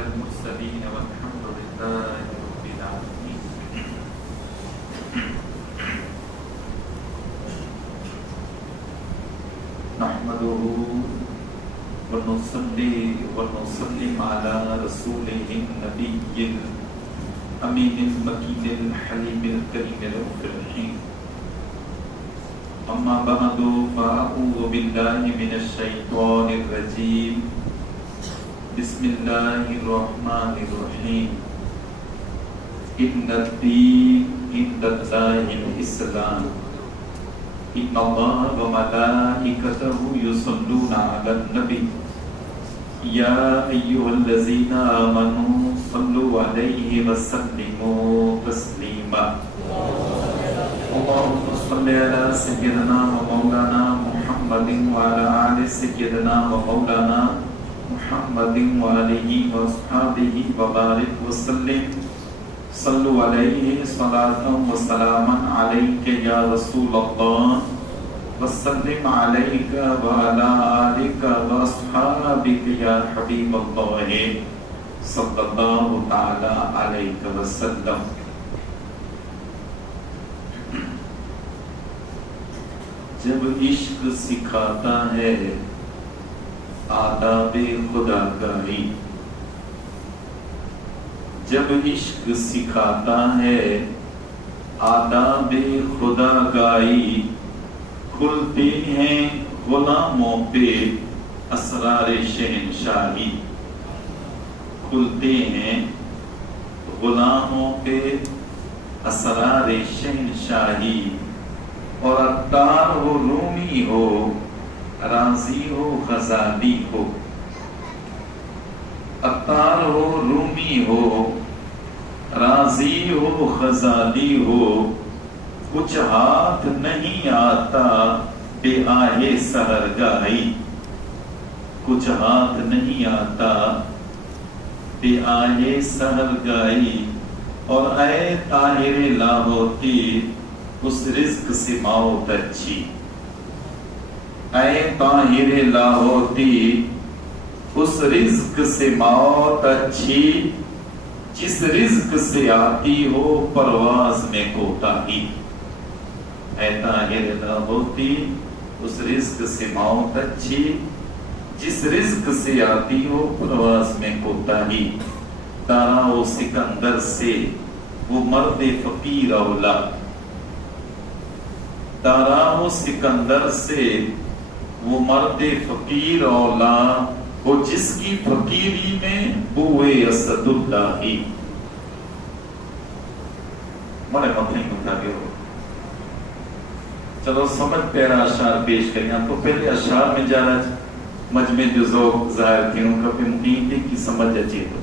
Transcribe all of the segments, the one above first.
المرسلين والحمد لله رب العالمين. نحمده ونصلي ونسلم على رسوله النبي الأمين المكين الحليم الكريم الرؤوف الرحيم. أما بعد فأعوذ بالله من الشيطان الرجيم. بسم الله الرحمن الرحيم. إن الدين عند الله الإسلام. إن الله وملائكته يصلون على النبي. يا أيها الذين آمنوا صلوا عليه وسلموا تسليما. اللهم صل على سيدنا ومولانا محمد وعلى آل سيدنا ومولانا محمد وآله وأصحابه وبارك وسلم. صلوا عليه صلاة وسلاما عليك يا رسول الله وسلم عليك وعلى آلك وأصحابك يا حبيب الله صلى الله تعالى عليك وسلم. جب عشق سکھاتا ہے آداب خدا گاہی، جب عشق سکھاتا ہے آداب خدا گاہی، کھلتے ہیں غلاموں پہ اسرار شہنشاہی، کھلتے ہیں غلاموں پہ اسرار شہنشاہی. اور عطار ہو رومی ہو، راضی ہو غزالی ہو، عطار ہو رومی ہو، راضی ہو غزالی ہو، کچھ ہاتھ نہیں آتا بے آہے سحرگاہی، کچھ ہاتھ نہیں آتا بے آہے سحرگاہی. اور اے طاہر لاہوتی اس رزق سے موت اچھی، اے طاہر لاہوتی اس رزق سے موت اچھی، جس رزق سے آتی ہو پرواز میں کوتاہی. اے طاہر لاہوتی اس رزق سے موت اچھی، جس رزق سے آتی ہو پرواز میں کوتاہی. دارا و سکندر سے وہ مرد فقیر اولا، دارا و سکندر سے وہ مرد فقیر اولا، وہ جس کی فقیری میں بوئے اسد اللہ. مڑے مطلب بتا گئے ہو. چلو سمجھ پیرا اشعار پیش کریں. آپ کو پہلے اشعار میں جانا مجمع جو ذوق ظاہر تھی ان کا پہ مقیم تھی کی سمجھ اچھی تو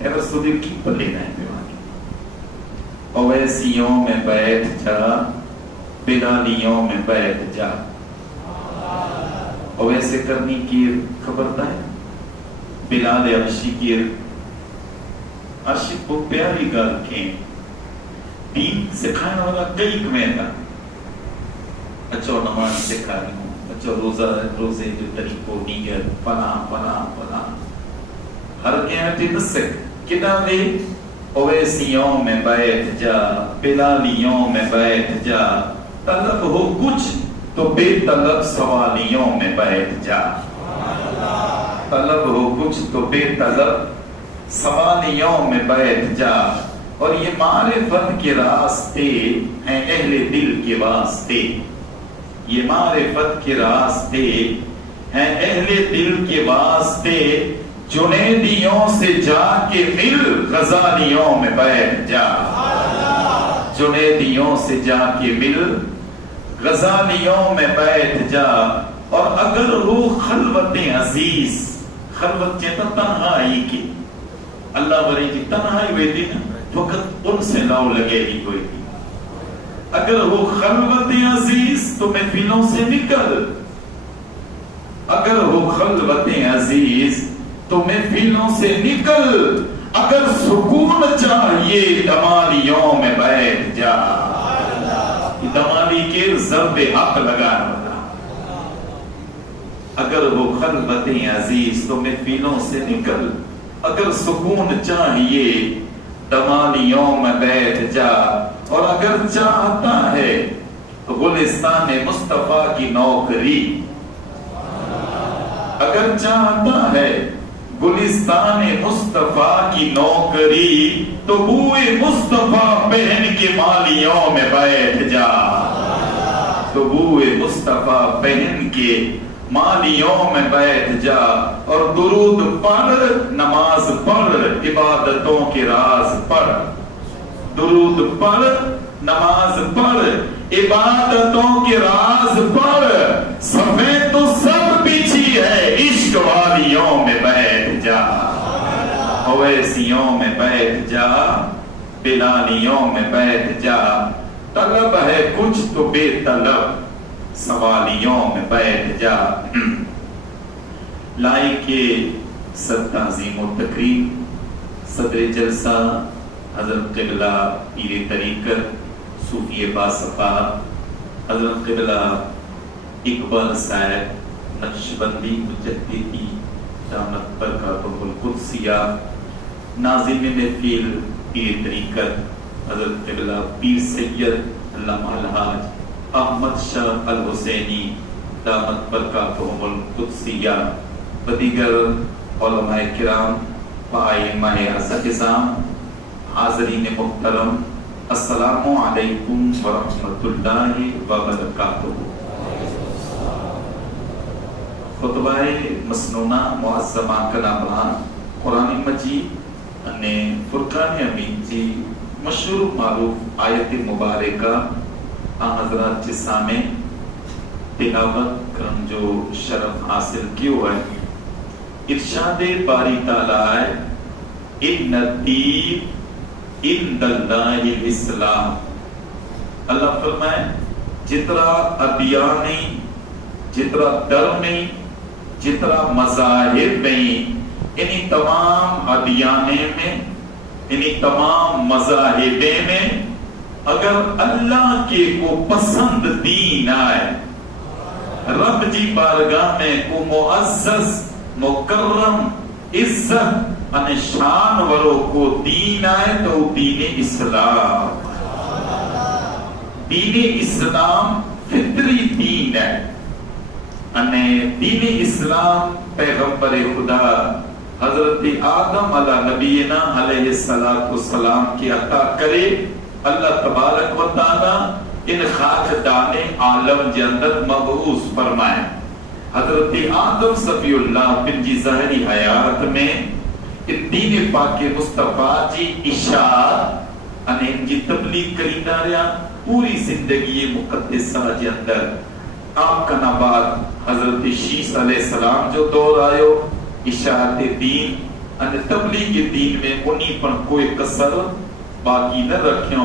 اے رسولی کی پر لینا ہے پیوانی. اویسیوں میں بیٹھ جا، بلالیوں میں بیٹھ جا. اور ویسے کرنی کی خبرتا ہے بلال عرشی کی عاشق کو پیاری گل کے دین سکھانا والا کئی کمیتا. اچھو نماز سکھا رہی ہوں، اچھو روزے جو طریقوں نیت پناہ پناہ پناہ ہر قیمتی نسک کنا دے. اویسیوں میں بیٹھ جا، بلالیوں میں بیٹھ جا، طلب ہو کچھ تو بے طلب سوالیوں میں بیٹھ جا. طلب ہو کچھ تو بے طلب سوالیوں میں بیٹھ جا. اور یہ معرفت کے راستے ہیں اہل دل کے واسطے، یہ معرفت کے راستے ہیں اہل دل کے واسطے. جنیدیوں سے جا کے مل، غزالیوں میں بیٹھ جا. جنیدیوں سے جا کے مل، غزالیوں میں بیٹھ جا. اور اگر وہ خلوت عزیز، خلوت چیتا تنہائی کی، اللہ وری کی تنہائی ویدی نا وقت ان سے لاؤ لگے ہی کوئی تھی. اگر وہ خلوت عزیز تو محفلوں سے نکل، اگر وہ خلوت عزیز تو محفلوں سے نکل. اگر سکون چاہیے دمالیوں میں بیٹھ جا. دمالی کے ضرب حق لگانا. اگر وہ خلوت عزیز تو محفلوں سے نکل، اگر سکون چاہیے دمالیوں میں بیٹھ جا، اور اگر چاہتا ہے گلستان مصطفیٰ کی نوکری، اگر چاہتا ہے گلستان مصطفیٰ کی نوکری، تو بوئے مصطفیٰ پہن کے مالیوں میں بیٹھ جا، تو بوئے مصطفیٰ پہن کے مالیوں میں بیٹھ جا، اور درود پڑھ، نماز پڑھ، عبادتوں کے راز پڑھ، درود پڑھ، نماز پڑھ، عبادتوں کے راز پڑھ، صفیں تو سب بچھی ہے، عشق والیوں میں بیٹھ جا، اویسیوں میں بیٹھ جا، بلالیوں میں بیٹھ جا، طلب ہے کچھ تو بے طلب سوالیوں میں بیٹھ جا۔ لائق صد تعظیم و تکریم صدر جلسہ حضرت قبلہ پیر طریقت صوفی باصفا حضرت قبلہ اقبال صاحب نقشبندی مجددی دامت برکاتہ القدسیہ، ناظم محفل پیر طریقت حضرت قبلہ پیر سید علامہ الحاج احمد شاہ الحسینی دامت برکاتہم القدسیہ، و دیگر علماء کرام و ائمہ اعظام، حاضرین محترم، السلام علیکم ورحمۃ اللہ وبرکاتہ۔ خطبہ مسنونہ معظمہ کلام قرآن مجید نے فرقان حمید جی مشہور معروف آیت مبارکہ حضرات کے سامنے تلاوت کرن جو شرف حاصل کیوں ہے۔ ارشاد باری تعالیٰ ہے ان الدین عند اللہ الاسلام، اللہ فرمائے جتنا ادیان نہیں، جتنا درم نہیں، جتنا مذاہب نہیں، انہی تمام ادیانے میں، انہی تمام مذاہبیں میں اگر اللہ کے کو پسند دین آئے، رب جی بارگاہ میں کو معزز مکرم عزت ان شان ورو کو دین آئے تو دین اسلام، دین اسلام فطری دین ہے، دین اسلام پیغمبر خدا حضرت آدم علیہ نبینا علیہ السلام کی عطا کرے اللہ تبارک و تعالی ان خاک دان عالم کے اندر مبعوث فرمائے۔ حضرت آدم صفی اللہ بن جی ظاہری حیات میں دین پاک مصطفیٰ جی اشاعت ان جی تبلیغ کری رہا، پوری زندگی مقدسہ کے اندر آپ کا نبات حضرت شیس علیہ السلام جو دور آئیو اشاعت دین ان تبلیغ دین میں انہی پر کوئی کسر باقی نہ رکھیں۔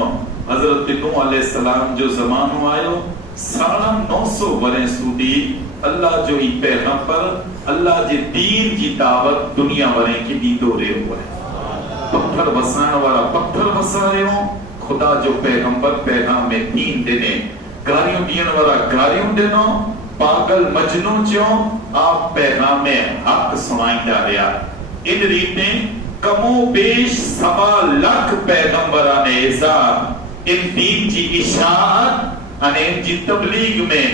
حضرت نوح علیہ السلام جو زمانو آئیو 950 برے سودی اللہ جو ہی پیغمبر اللہ جی دین کی دعوت دنیا برے کی دی دو رہے ہوئے، پتھر بسان والا پتھر بسا رہے ہوں، خدا جو پیغمبر پیغام میں دین دینے، گاریوں دین والا گاریوں دینو، پاگل مجنون چوں آپ پیغام میں حق سنائیں جا رہا۔ ان ریتیں کمو بیش 1.25 لاکھ پیغمبران اعزاز ان دین کی اشاعت ان کی تبلیغ میں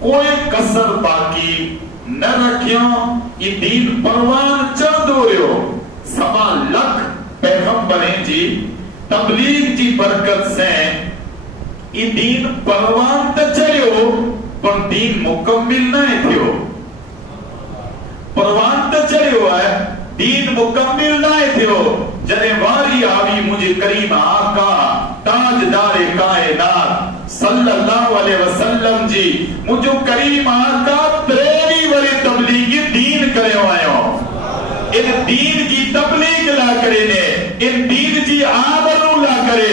کوئی کسر باقی نہ رکھیوں، یہ دین پروان چاہ دو رہے ہو۔ 1.25 لاکھ پیغمبریں جی تبلیغ کی برکت سے یہ دین پروان تا چلے ہو، پر دین مکمل نہ تھے ہو، پروان تا چلے ہوا ہے، دین مکمل نہ تھے ہو۔ جنے واری آوی مجھے کریم آقا تاجدار کائنات صلی اللہ علیہ وسلم جی مجھو کریم آقا تریوی وری تبلیغی دین کرے ہوئے ہوں، ان دین کی تبلیغ لا کرے نے، ان دین کی آبرو لا کرے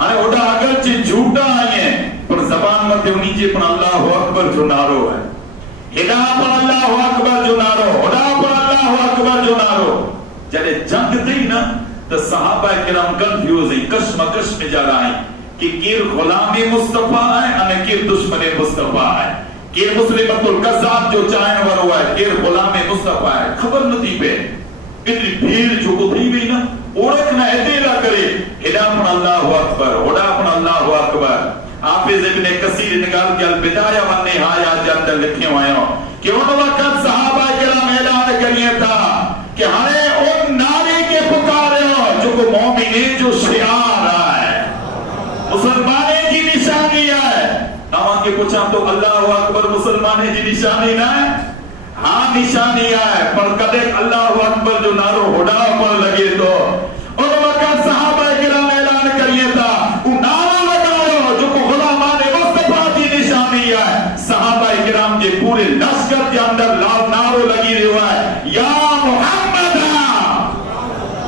ہن اوڈا اگرچہ جھوٹا آئی ہیں پر زبان مت انہی جے پر اللہ اکبر جو نعرو ہے ہدا پر اللہ اکبر جو نعرو ہدا پر اللہ اکبر جو نعرو جڑے جنگ تے نا تو صحابہ کرام کنفیوز ہیں کشمکش میں جا رہا ہے کہ کیر غلام مصطفیٰ ہے انہیں کیر دشمن مصطفیٰ ہے کیر مسلمت القذاب جو چاہن ور ہوا ہے کیر غلام مصطفیٰ ہے خبر نتی پہ اتنی بھیڑ جو کو تھی بھی نا اوڑک نہ اتیلا کرے ہدا پر اللہ اکبر ہدا پر اللہ اکبر حافظ ابن کثیر نکال کے البدایہ والنہایہ کے اندر لکھے ہوئے ہوں کہ ان وقت صحابہ کرام اعلان کریے تھا کہ ہمیں ان نعرے کے پکارے ہو جو کو مومنین جو شعار ہے مسلمانے کی نشانی ہے ہم کے پوچھا تو اللہ اکبر مسلمانے کی نشانی نہ ہے ہاں نشانی ہے پر کدے اللہ اکبر جو نعرو ہڈا پر لگے تو ان وقت صحابہ کرام اعلان کریے تھا وہ نعرہ لگاؤ جو کو غلامان مصطفیٰ کی نشانی ہے صحابہ کرام کے پورے لشکر کے اندر لال نعرو لگی رہا ہے یا محمد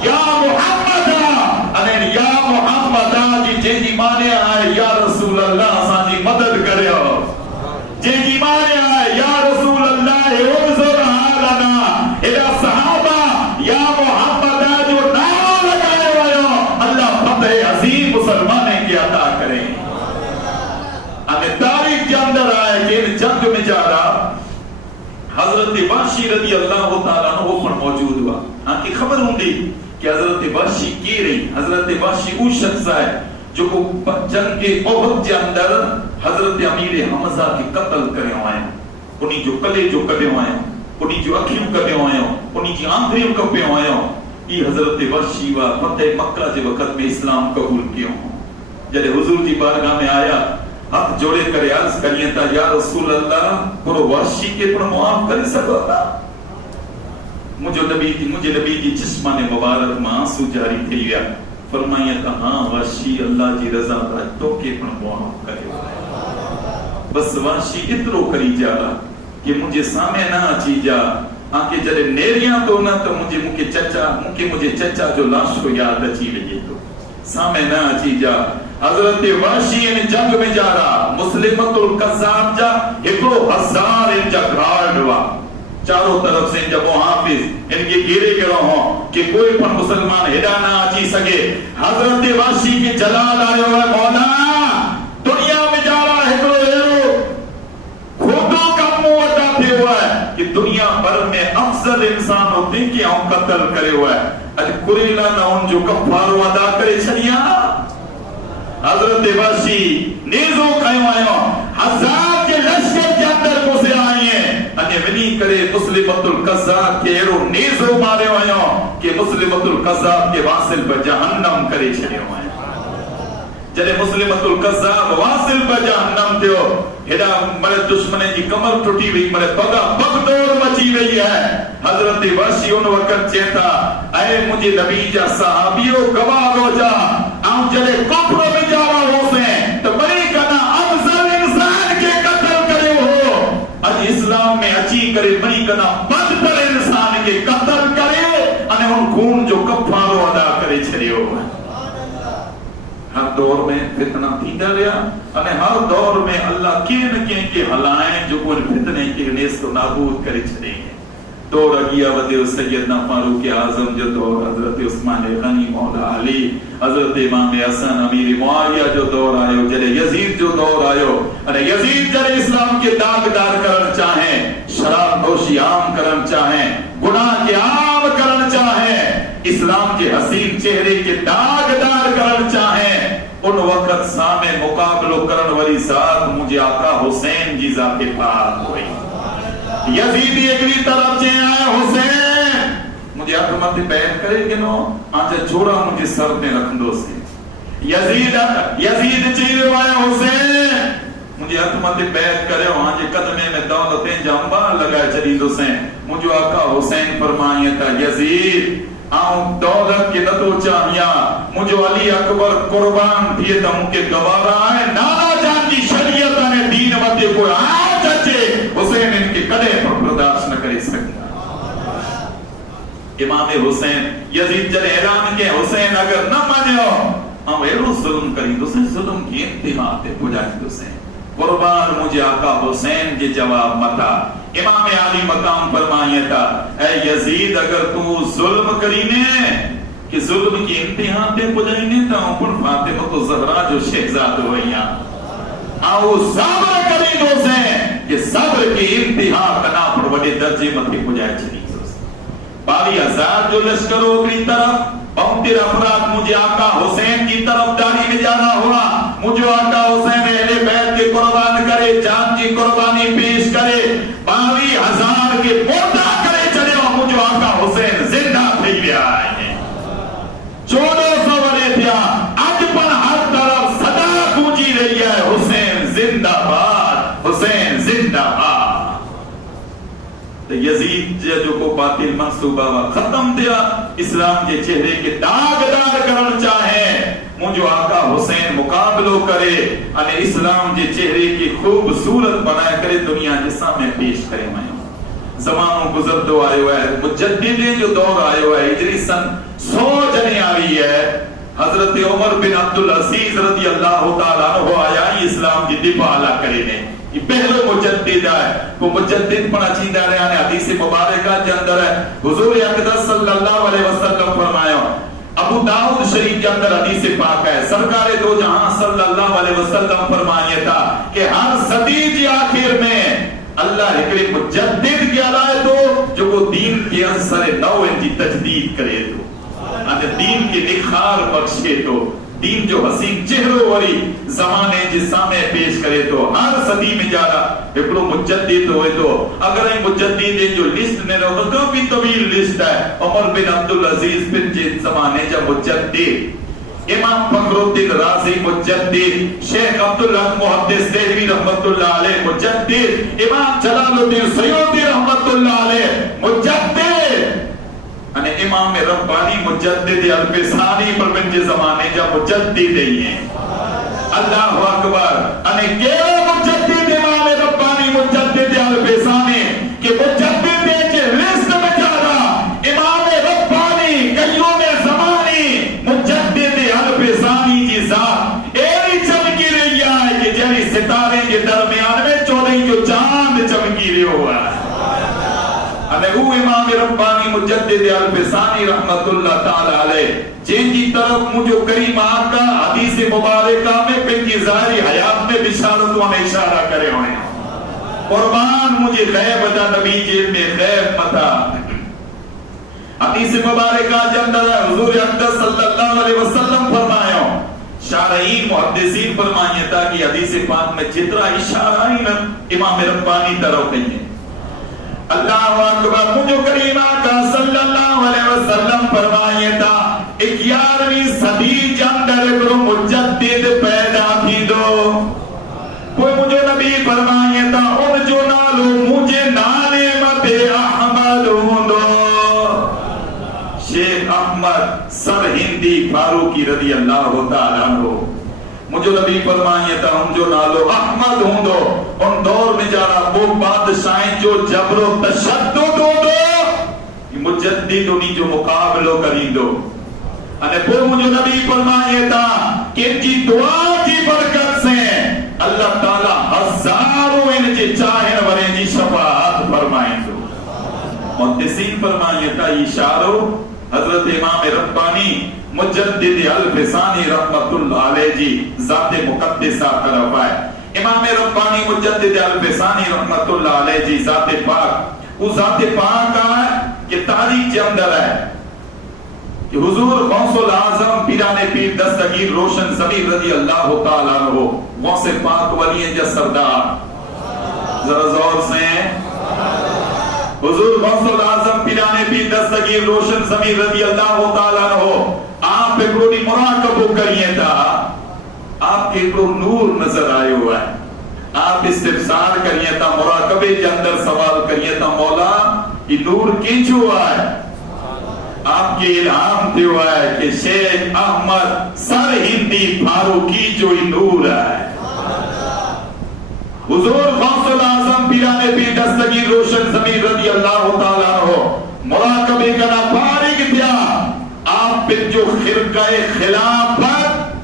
یا محمد انہیں یا محمد جی جی مانے آئے یا رسول اللہ سانجی مدد کرے ہو جی جی مانے آئے یا رسول اللہ انظر حالنا اذا صحابہ یا محمد جو نعرہ لگائے ہوئے ہو اللہ فتح عظیم مسلمانے کی عطا کرے انہیں تاریخ کے اندر آئے کہ ان جنگ میں جا رہا حضرت وحشی رضی اللہ تعالیٰ عنہ پر موجود ہوا ہاں کی خبر ہوں دی کہ حضرت وحشی کی رہی حضرت وحشی وہ شخص ہے جو کو جنگ کے احد کے اندر حضرت امیر حمزہ کی قتل کرے ہوئے ہیں انہی جو کلے جو کلے ہوئے ہیں انہی جو اکھیوں کلے ہوئے ہیں انہی جو آنکھریوں کپے ہوئے ہیں یہ حضرت وحشی و فتح مکہ کے وقت میں اسلام قبول کیا ہوں جب حضور کی بارگاہ میں آیا ہاتھ جوڑے کرے عرض کریے تا یا رسول اللہ پرو وحشی کے پر معاف کر سکتا مجھے نبی کی چشمہ نے مبارک میں آنسو جاری تھی لیا فرمائیے تا ہاں وحشی اللہ جی رضا دا تو کے پر معاف کرے بس وحشی اترو کری جا رہا کہ مجھے سامنے نہ اچھی جا آنکہ جلے نیریاں تو نہ تو مجھے چچا جو لاش کو یاد اچھی لگے تو سامنے نہ اچھی جا حضرت وحشی ان جنگ میں جا رہا مسلمت القذاب جا 1000 ان جا گراڈ ہوا چاروں طرف سے جب وہ حافظ ان کے گیرے کے رہوں کہ کوئی پر مسلمان ہدا نہ آچی سکے حضرت وحشی کی جلال آئے ہوئے مولا دنیا میں جا رہا ہے تو خودوں کا موٹا تھے ہوا ہے کہ دنیا بھر میں افضل انسان ہوتے ہیں کہ ہم قتل کرے ہوا ہے اج قریلہ نہ ان جو کفارو ادا کرے چھڑیا حضرت وحشی نیزوں کھائے ہوئے ہوں ہزار کے لشکر کے اندر کو سے آئی ہیں انہیں ونی کرے مسلمت القذاب کے ایرو نیزوں مارے ہوئے ہوں کہ مسلمت القذاب کے واصل پر جہنم کرے چھڑے ہوئے ہیں جلے مسلمت القذاب واصل پر جہنم تھے ہو ہدا مرے دشمنے کی کمر ٹوٹی ہوئی مرے بگا بگ دور مچی رہی ہے حضرت وحشی ان وقت چیتا اے مجھے نبی جا صحابیوں گواہ ہو جا آؤں جلے کفر میں جا رہا ہو سے تو بڑی کنا افضل انسان کے قتل کرے ہو اج اسلام میں اچھی کرے بڑی کنا بدتر انسان کے قتل کرے انہیں ان خون جو کفارو ادا کرے چھڑے ہو ہر دور میں فتنہ تھیتا رہا اور ہر دور میں اللہ کین کے حلائیں جو کوئی فتنے کے نیست و نابود کرے چھڑے ہیں دور اگیا ودیو سیدنا فاروق اعظم جو دور حضرت عثمان غنی مولا علی حضرت امام حسن امیر معاویہ جو دور آئے جلے یزید جو دور آئے اور یزید جلے اسلام کے داغدار کرن چاہیں شراب نوشی عام کرن چاہیں گناہ کے عام کرن چاہیں اسلام کے حسین چہرے کے داغدار کرن چاہیں ان وقت سامنے مقابلو کرن والی ذات مجھے آقا حسین جی ذات پاک ہوئی یزیدی اگلی طرف چے آئے حسین مجھے حکمت بیعت کرے کہ نو آنچہ چھوڑا مجھے سر میں رکھندو سے یزید چیرے آئے حسین مجھے حکمت بیعت کرے آنچہ قدمے میں دولتیں جنبا لگائے چلیدو سے مجھے آقا حسین فرمائیے تھا یزید آؤں دولت کے نتو چاہیا مجھے علی اکبر قربان تھے تو ان کے گوارا آئے نانا جان کی شریعت نے دین وطے کو آئے چچے حسین ان کے کڑے پر برداشت نہ کرے سکتا امام حسین یزید جل اعلان کے حسین اگر نہ مانے ہو ہم ایرو ظلم کریں تو سے ظلم کی انتہا تے پجائیں تو سے قربان مجھے آقا حسین جی جواب متا امام علی مقام فرمائیے تھا اے یزید اگر تو ظلم کرینے کہ ظلم کی انتہا تے پجائیں تا اوپر فاطمہ تو زہرا جو شہزاد ہوئیاں آؤ صبر کریں دو سے کہ صبر کی انتہا کنا پر بڑے درجے مطلب پجائے چلی 22,000 جو لشکروں کی طرف 72 افراد مجھے آقا حسین کی طرف داری میں جانا ہوا مجھے آقا حسین اہل بیت کے قربان کرے جان کی قربانی پیش کرے 22,000 کے مردہ کرے چلے اور مجھے آقا حسین زندہ تھی گیا ہے 1400 ورے تھیا آج پر ہر طرف صدا گونجی رہی ہے حسین زندہ باد حسین زندہ باد یزید جو کو باطل منصوبہ ختم دیا اسلام کے چہرے کے داغدار کرنا چاہے مجھے آقا حسین مقابلو کرے انہیں اسلام کے چہرے کی خوبصورت بنائے کرے دنیا جسا میں پیش کرے میں زمانوں گزر دو آئے ہوئے ہے مجددیں جو دور آئے ہوئے ہے ہجری سن 100 جنے آ رہی ہے حضرت عمر بن عبدالعزیز رضی اللہ تعالیٰ عنہ آیا اسلام کی دفاع اللہ کرے نے یہ پہلو مجدد ہے وہ مجدد پڑھا چیدہ رہے ہیں حدیث مبارکہ کے اندر ہے حضور اقدس صلی اللہ علیہ وسلم فرمایا ابو داؤد شریف کے اندر حدیث پاک ہے سرکار دو جہاں صلی اللہ علیہ وسلم فرمایا تھا کہ ہر صدی کی آخر میں اللہ ایک مجدد کی علائے تو جو وہ دین کے اثر نو کی تجدید کرے تو دین کے نکھار بخشے تو دین جو حسین چہروں وری زمانے جس سامنے پیش کرے تو ہر صدی میں جانا ایکڑو مجدد ہوئے تو اگر این مجدد جو لسٹ نے رہو تو کافی طویل لسٹ ہے عمر بن عبدالعزیز بن جس زمانے جا مجدد امام فخر الدین رازی مجدد شیخ عبدالحق محدث دہلوی رحمت اللہ علیہ مجدد امام جلال الدین سیوطی رحمت اللہ علیہ مجدد امام ربانی مجدد الفسانی پر بنجے زمانے جا مجدد ہیں اللہ اکبر کیلو مجدد امام ربانی مجدد الفسانی کہ مجدد کے لسٹ میں جانا امام ربانی قیوم زمانی مجدد الفسانی جی ذات ایری چمکی رہی ہے کہ جنہی ستارے کے درمیان میں چودھیں جو چاند چمکی رہی ہوا ہے وہ امام ربانی مجدد الفسانی رحمت اللہ تعالی علیہ جن کی طرف مجھو کریم آقا حدیث مبارکہ میں پن کی ظاہری حیات میں بشارتوں میں اشارہ کرے ہوئے قربان مجھے غیب دا نبی جیل میں غیب متا حدیث مبارکہ جندر حضور اقدس صلی اللہ علیہ وسلم فرمایا شارعین محدثین فرمائیے تھا کہ حدیث پاک میں جترا اشارہ ہی نا امام ربانی طرف نہیں ہے اللہ اکبر مجھو کریم آقا صلی اللہ علیہ وسلم فرمائیے تھا 11ویں صدی جندر کرو مجدد پیدا کی دو کوئی مجھو نبی فرمائیے تھا ان جو نالو مجھے نعمت احمد ہوں دو شیخ احمد سر ہندی فاروقی رضی اللہ تعالیٰ عنہ مجھے نبی فرمائیے تھا ہم جو نالو احمد ہوں دو ان دور میں جانا وہ بادشاہیں جو جبر و تشدد ہوں دو مجدد انہی جو مقابلوں کریں دو پھر مجھے نبی فرمائیے تھا کہ ان کی دعا کی برکت سے اللہ تعالیٰ ہزاروں ان کے چاہن وریں جی شفاعت فرمائیں دو محدثین فرمائیے تھا اشاروں حضرت امام ربانی مجدد الفسانی رحمت اللہ علیہ جی ذات مقدسہ طرف آئے امام ربانی مجدد الفسانی رحمت اللہ علیہ جی ذات پاک وہ ذات پاک آئے کہ تاریخ کے اندر ہے کہ حضور غوث العظم پیران پیر دستگیر روشن ضمیر رضی اللہ تعالیٰ عنہ غوث پاک ولی جا سردار ذرا زور سے حضور غوث العظم پیران پیر دستگیر روشن ضمیر رضی اللہ تعالیٰ عنہ آپ ایک روڑی مراقبہ کریے تھا آپ کے ایک نور نظر آئے ہوا ہے آپ استفسار کریے تھا مراقبے کے اندر سوال کریے تھا مولا یہ نور کیچ ہوا ہے آپ کے الہام تھے ہوا ہے کہ شیخ احمد سر ہندی فاروقی جو یہ نور ہے حضور غوث العظم پیران پیر دستگیر روشن ضمیر رضی اللہ تعالیٰ عنہ مراقبے کا فارغ تھا آپ پہ جو خرقہ خلافت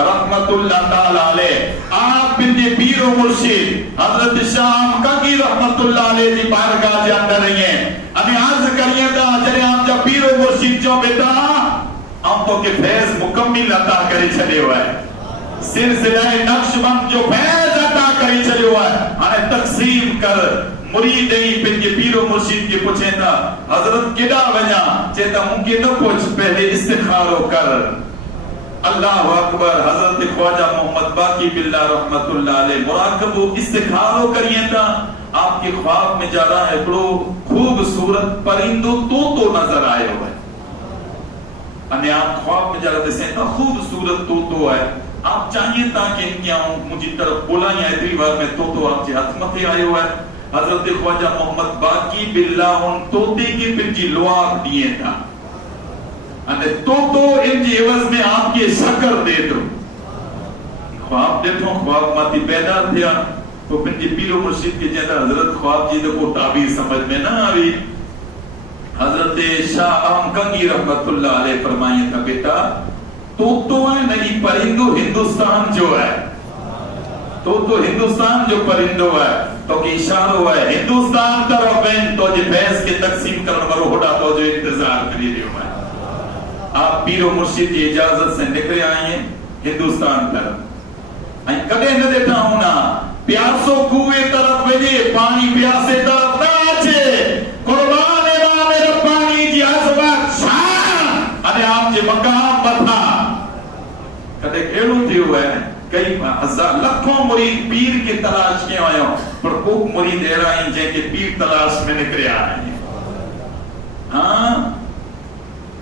رحمت اللہ تعالی علیہ آپ پنجے پیر و مرشد حضرت شام کنگی رحمت اللہ علیہ دی بارگاہ جے اندر رہی ہیں انہیں عرض کریے دا جنہیں آپ جا پیر و مرشد جو بیٹا ہم تو کہ فیض مکمل عطا کرے چلے ہوئے سلسلہ نقشبند جو فیض عطا کرے چلے ہوئے انہیں تقسیم کر مرید نہیں پنجے پیر و مرشد کے پوچھیں تا حضرت کدا وجہ چیتا ممکن نہ پوچھ پہلے استخارو کر اللہ اکبر حضرت خواجہ محمد باقی باللہ رحمت اللہ علیہ مراقب و استخارو کریے تا آپ کے خواب میں جا رہا ہے بڑو خوبصورت پرندو تو نظر آئے ہوئے انہیں آپ خواب میں جا رہا دیسے اتنا خوبصورت تو ہے آپ چاہیے تا کہ ان کی مجھے طرف بولا یا اتری بار میں تو آپ جی ہاتھ متے آئے ہوئے حضرت خواجہ محمد باقی باللہ ان توتے کے پھر جی لواب دیئے تھا تو ان جی عوض میں آپ کی شکر دے دو خواب دیتوں خواب ماتی بیدار دیا تو پھر جی پیر و مرشد کے جیدہ حضرت خواب جی کو تعبیر سمجھ میں نہ آوی حضرت شاہ عام کنگی رحمت اللہ علیہ فرمائیے تھا بیٹا تو ہے نہیں پرندو ہندوستان جو ہے تو ہندوستان جو پرندو ہے تو کہ اشارو ہے ہندوستان طرف بین تو جی فیض کے تقسیم کرنے مرو ہوڑا تو جو انتظار کری رہے ہوئے آپ پیر و مرشد کی اجازت سے نکلے آئیں ہندوستان طرف کدے نہ دیتا ہوں نا پیاسو کوئے طرف بجے پانی پیاسے طرف نہ آچے قربان امام ربانی جی عظمت شان ارے آپ جی مقام بتا کدے کھیڑو تھی ہوئے کئی ہزار لکھوں مرید پیر کے تلاش کے آئے ہوں پر کوک مرید دے رہا جن کے پیر تلاش میں نکلے آئے ہیں ہاں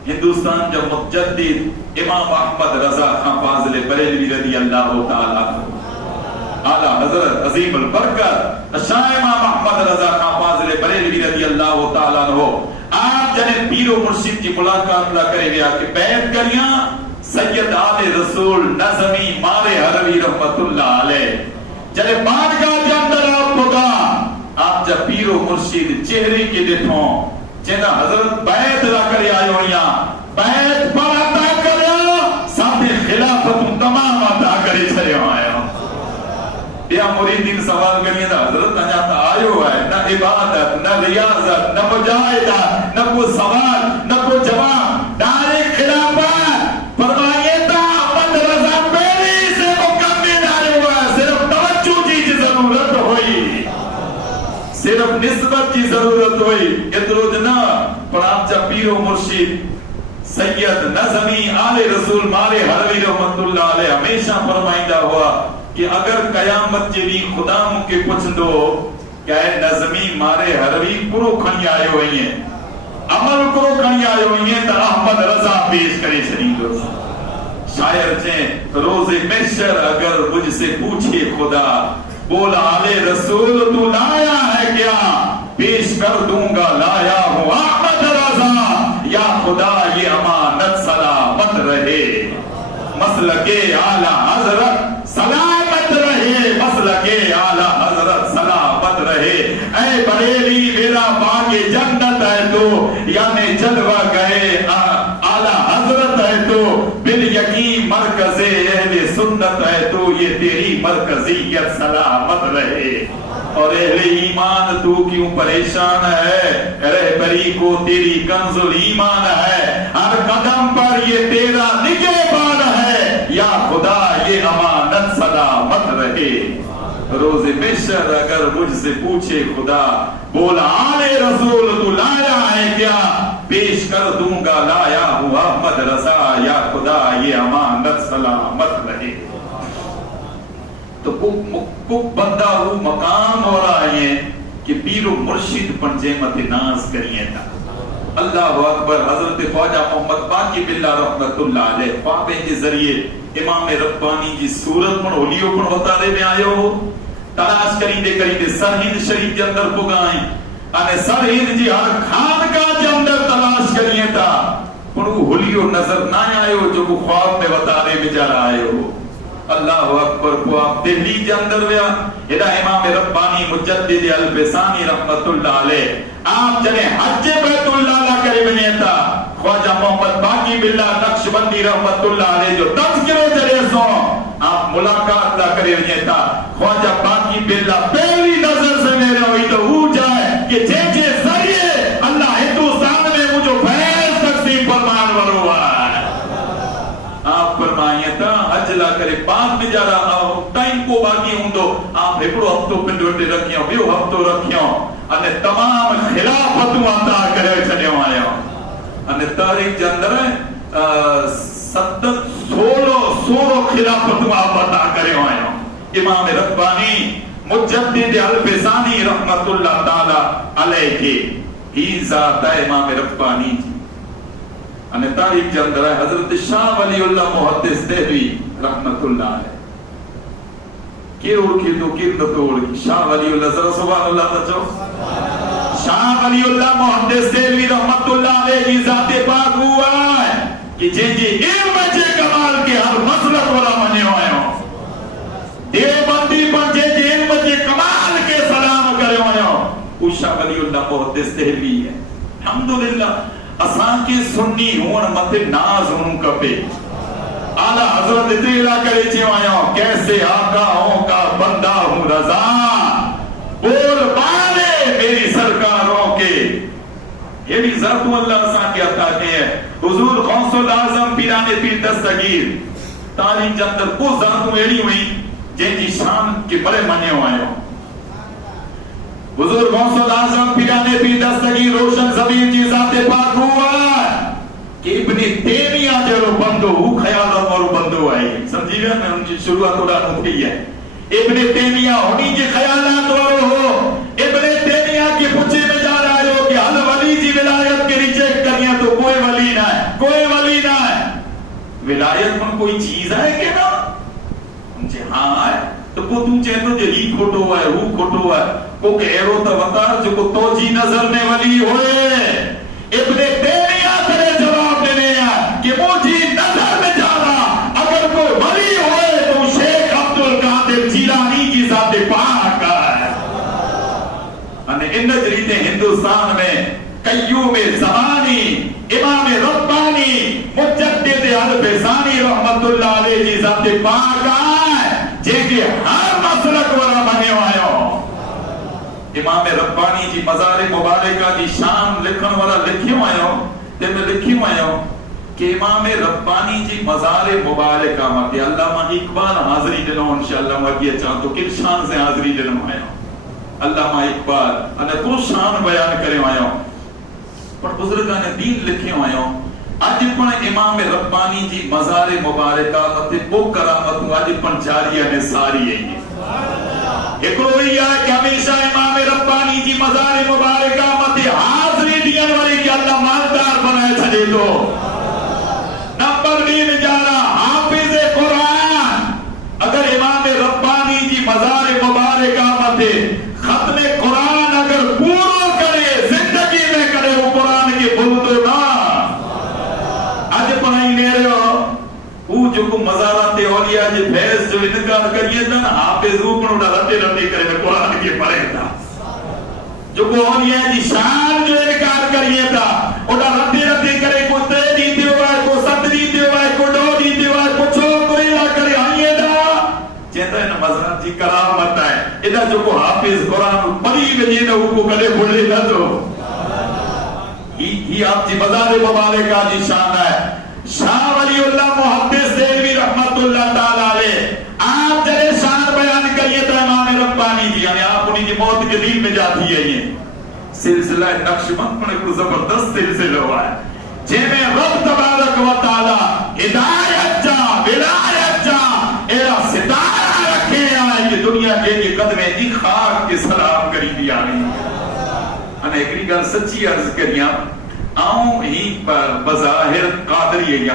ہندوستان جب مجدد امام احمد رضا خان فاضل بریلوی رضی اللہ تعالیٰ اعلیٰ حضرت عظیم البرکت شاہ امام احمد رضا خان فاضل بریلوی رضی اللہ تعالیٰ آپ جنہیں پیر و مرشد کی ملاقات نہ کرے گیا کہ بیعت کریاں سید آل رسول نظمی مارے حروی رحمت اللہ علیہ جنہیں بارگاہ کے اندر آپ ہوگا آپ جب پیر و مرشد چہرے کے دیتھوں جنہ حضرت بیعت نہ کرے آئے ہوئیاں بیعت پر عطا کرے ساتھ خلافت تمام عطا کرے چھلے آئے ہوں یا مریدین سوال کریے نا حضرت نجات آئے ہوئے نہ عبادت نہ ریاضت نہ مجاہدہ نہ کوئی سوال نہ کوئی جواب ڈائریکٹ خلافت فرمائیے تا احمد رضا پہلی سے مکمل آئے ہوئے صرف توجہ کی ضرورت ہوئی صرف نسبت کی ضرورت ہوئی ادرو جنا پر آپ جا پیر و مرشد سید نظمی آل رسول مارے حروی رحمت اللہ علیہ ہمیشہ فرمائندہ ہوا کہ اگر قیامت جیلی خدا مکے پچھ دو کیا ہے نظمی مارے حروی پرو کھنی آئے ہوئی ہیں عمل پرو کھنی آئے ہوئی ہیں تو احمد رضا پیش کرے شریف شاعر چیں روز محشر اگر مجھ سے پوچھے خدا بولا آلے رسول تو لایا ہے کیا پیش کر دوں گا لایا ہوں احمد رضا یا خدا یہ امانت سلامت رہے مسلک اعلیٰ حضرت سلامت رہے مسلک اعلیٰ حضرت سلامت رہے اے بریلی میرا باغ جنت ہے تو یعنی جلوہ گئے اعلیٰ حضرت ہے تو بالیقین مرکز اہل سنت ہے تو یہ تیری مرکزیت سلامت رہے اور اہل ایمان تو کیوں پریشان ہے رہبری کو تیری کنز ایمان ہے ہر قدم پر یہ تیرا نگہبان ہے یا خدا یہ امانت سلامت رہے روز محشر اگر مجھ سے پوچھے خدا بولا آل رسول تو لایا ہے کیا پیش کر دوں گا لایا ہوں احمد رضا یا خدا یہ امانت سلامت رہے تو کو بندہ وہ مقام ہو رہا ہے کہ پیر و مرشد پر جیمت ناز کریے تھا اللہ اکبر حضرت خواجہ محمد باقی باللہ رحمت اللہ علیہ خوابے کے ذریعے امام ربانی کی صورت پر اولیوں پر بتارے میں آئے ہو تلاش کریں سرہند شریف کے اندر پگائیں آنے سرہند جی ہر خانقاہ کے اندر تلاش کریے تھا پر وہ اولیوں نظر نہ آئے ہو جو وہ خواب میں بتارے میں جا رہا آئے ہو اللہ اکبر کو آپ دہلی کے اندر ویا ادا امام ربانی مجدد الفسانی رحمت اللہ علیہ آپ چلے حج بیت اللہ لا کرے بنے تا خواجہ محمد باقی باللہ نقشبندی رحمت اللہ علیہ جو تذکرے چلے سو آپ ملاقات لا کرے بنے تا خواجہ باقی باللہ پہلی نظر سے میرے ہوئی تو ہو جائے کہ جے ذریعے اللہ ہندوستان میں مجھے فیض تقسیم فرمان وروا ہے آپ فرمائیے تا حج لا کرے بعد میں جا رہا ٹائم کو باقی ہوں تو آپ ایکڑو ہفتو پنڈوٹے رکھیوں بیو ہفتو رکھیوں انہیں تمام خلافتوں عطا کرے چھڑے آیا انہیں تاریخ جندر سولو خلافتوں آپ عطا کرے آیا امام ربانی مجدد الفسانی رحمت اللہ تعالی علیہ کے ہی ذات ہے امام ربانی جی انہیں تاریخ جندر ہے حضرت شاہ ولی اللہ محدث دہلوی رحمت اللہ علیہ کی اوڑکی تو کردت اوڑکی شاہ ولی اللہ ذرا سبحان اللہ تچو شاہ ولی اللہ محدث دہلوی رحمت اللہ علیہ کی ذات پاک ہوا ہے کہ جن علم جے کمال کے ہر مسلک والا منے ہوئے ہوں دیوبندی پر جن علم جے کمال کے سلام کرے ہوئے ہوں وہ شاہ ولی اللہ محدث دہلوی ہے الحمدللہ اسان کے سنی ہون مت ناز ہوں کپے آلہ حضرت اتریلہ کرے چیوائیوں کیسے آقاوں کا بندہ ہوں رضا بول بالے میری سرکاروں کے یہ بھی ذات اللہ اسان کے عطا کے ہے حضور قوصل اعظم پیرانے پیر دستگیر تاریخ جندر کو ذاتوں ایڑی ہوئی جن کی شان کے بڑے منے ہوئے ہوں حضور قوصل اعظم پیرانے پیر دستگیر روشن زمین کی ذات پاک ہوا کہ ابن تیمیہ جو بندو ہو خیالات اور بندو آئی سمجھی گیا میں ان کی شروعات اڑا نوٹی ہے ابن تیمیہ ہونی کے خیالات اور ہو ابن تیمیہ کی پوچھے میں جا رہا ہے کہ حل ولی جی ولایت کے نیچے کریاں تو کوئی ولی نہ ہے کوئی ولی نہ ہے ولایت میں کوئی چیز ہے کہ نا ہم چاہے ہاں ہے تو کو تم چاہے تو جو ہی کھوٹو ہے وہ کھوٹو ہے کو کہ ایرو تا وطار جو کو توجی نظر میں ولی ہوئے ابن تیمیہ کرے جواب دینے ہیں کہ مجھے نظر میں جا رہا اگر کوئی ولی ہوئے تو شیخ عبدالقادر جیلانی کی ذات پاک ہے ان جریتے ہندوستان میں قیوم زمانی امام ربانی مجدد الفسانی رحمت اللہ علیہ کی ذات پاک ہے جن کے ہر مسلک ورہ بنے ہوئے ہوں امام ربانی جی مزار مبارکہ کی شان لکھن والا لکھی ہوئے ہوں تے میں لکھی ہوئے ہوں کہ امام ربانی جی مزار مبارکہ ماتی اللہ ماں اقبال حاضری دنوں انشاءاللہ مکیہ چاہاں تو کل شان سے حاضری دنوں ہوئے ہوں اللہ ماں اقبال انہیں تو شان بیان کرے ہوئے ہوں پر بزرگان دین لکھے ہوئے ہوں آج پن امام ربانی جی مزار مبارکہ ماتی وہ کرامت آج پن جاریہ نے ساری ہے ایک روئی ہے کہ ہمیشہ امام ربانی جی مزار مبارکہ مت حاضری دین والی کہ اللہ مالدار بنائے چھڑے تو نمبر بھی میں جا رہا حافظ قرآن اگر امام ربانی جی مزار مبارکہ مت ختم قرآن اگر پورا کرے زندگی میں کرے وہ قرآن کی بلدو نا آج پڑھائی لے رہے ہو وہ جو کو مزارات اولیاء جی فیض جو انکار کریے تھا نا حافظ اوپر اڑا رٹے رٹے کرے میں قرآن کی پڑھے تھا جو کو اولیاء جی شان جو انکار کریے تھا اڑا رٹے رٹے کرے کو تے دیتے ہوا ہے کو ست دیتے ہوا ہے کو ڈو دیتے ہوا ہے کو چھو کوئی لا کرے آئیے دا چیتا ہے نا مزارات جی کرامت ہے ادھا جو کو حافظ قرآن پڑھی بجے نا وہ کو کلے بھولے نہ تو ہی آپ جی مزار مبارکہ جی شان ہے شاہ ولی اللہ محدث دہلوی رحمت اللہ تعالی علیہ آپ جلے شان بیان کریے تو امام ربانی جی یعنی آپ انہی کی موت کے دل میں جاتی ہے یہ سلسلہ نقشبند پر ایک زبردست سلسلہ ہوا ہے جن میں رب تبارک و تعالی ہدایت جا ولایت جا ایرا ستارہ رکھے آئے کہ دنیا کے لیے قدمیں دی خاک کے سلام کری دیا رہی انہیں ایک گل سچی عرض کریاں آؤں ہی پر بظاہر قادری ہے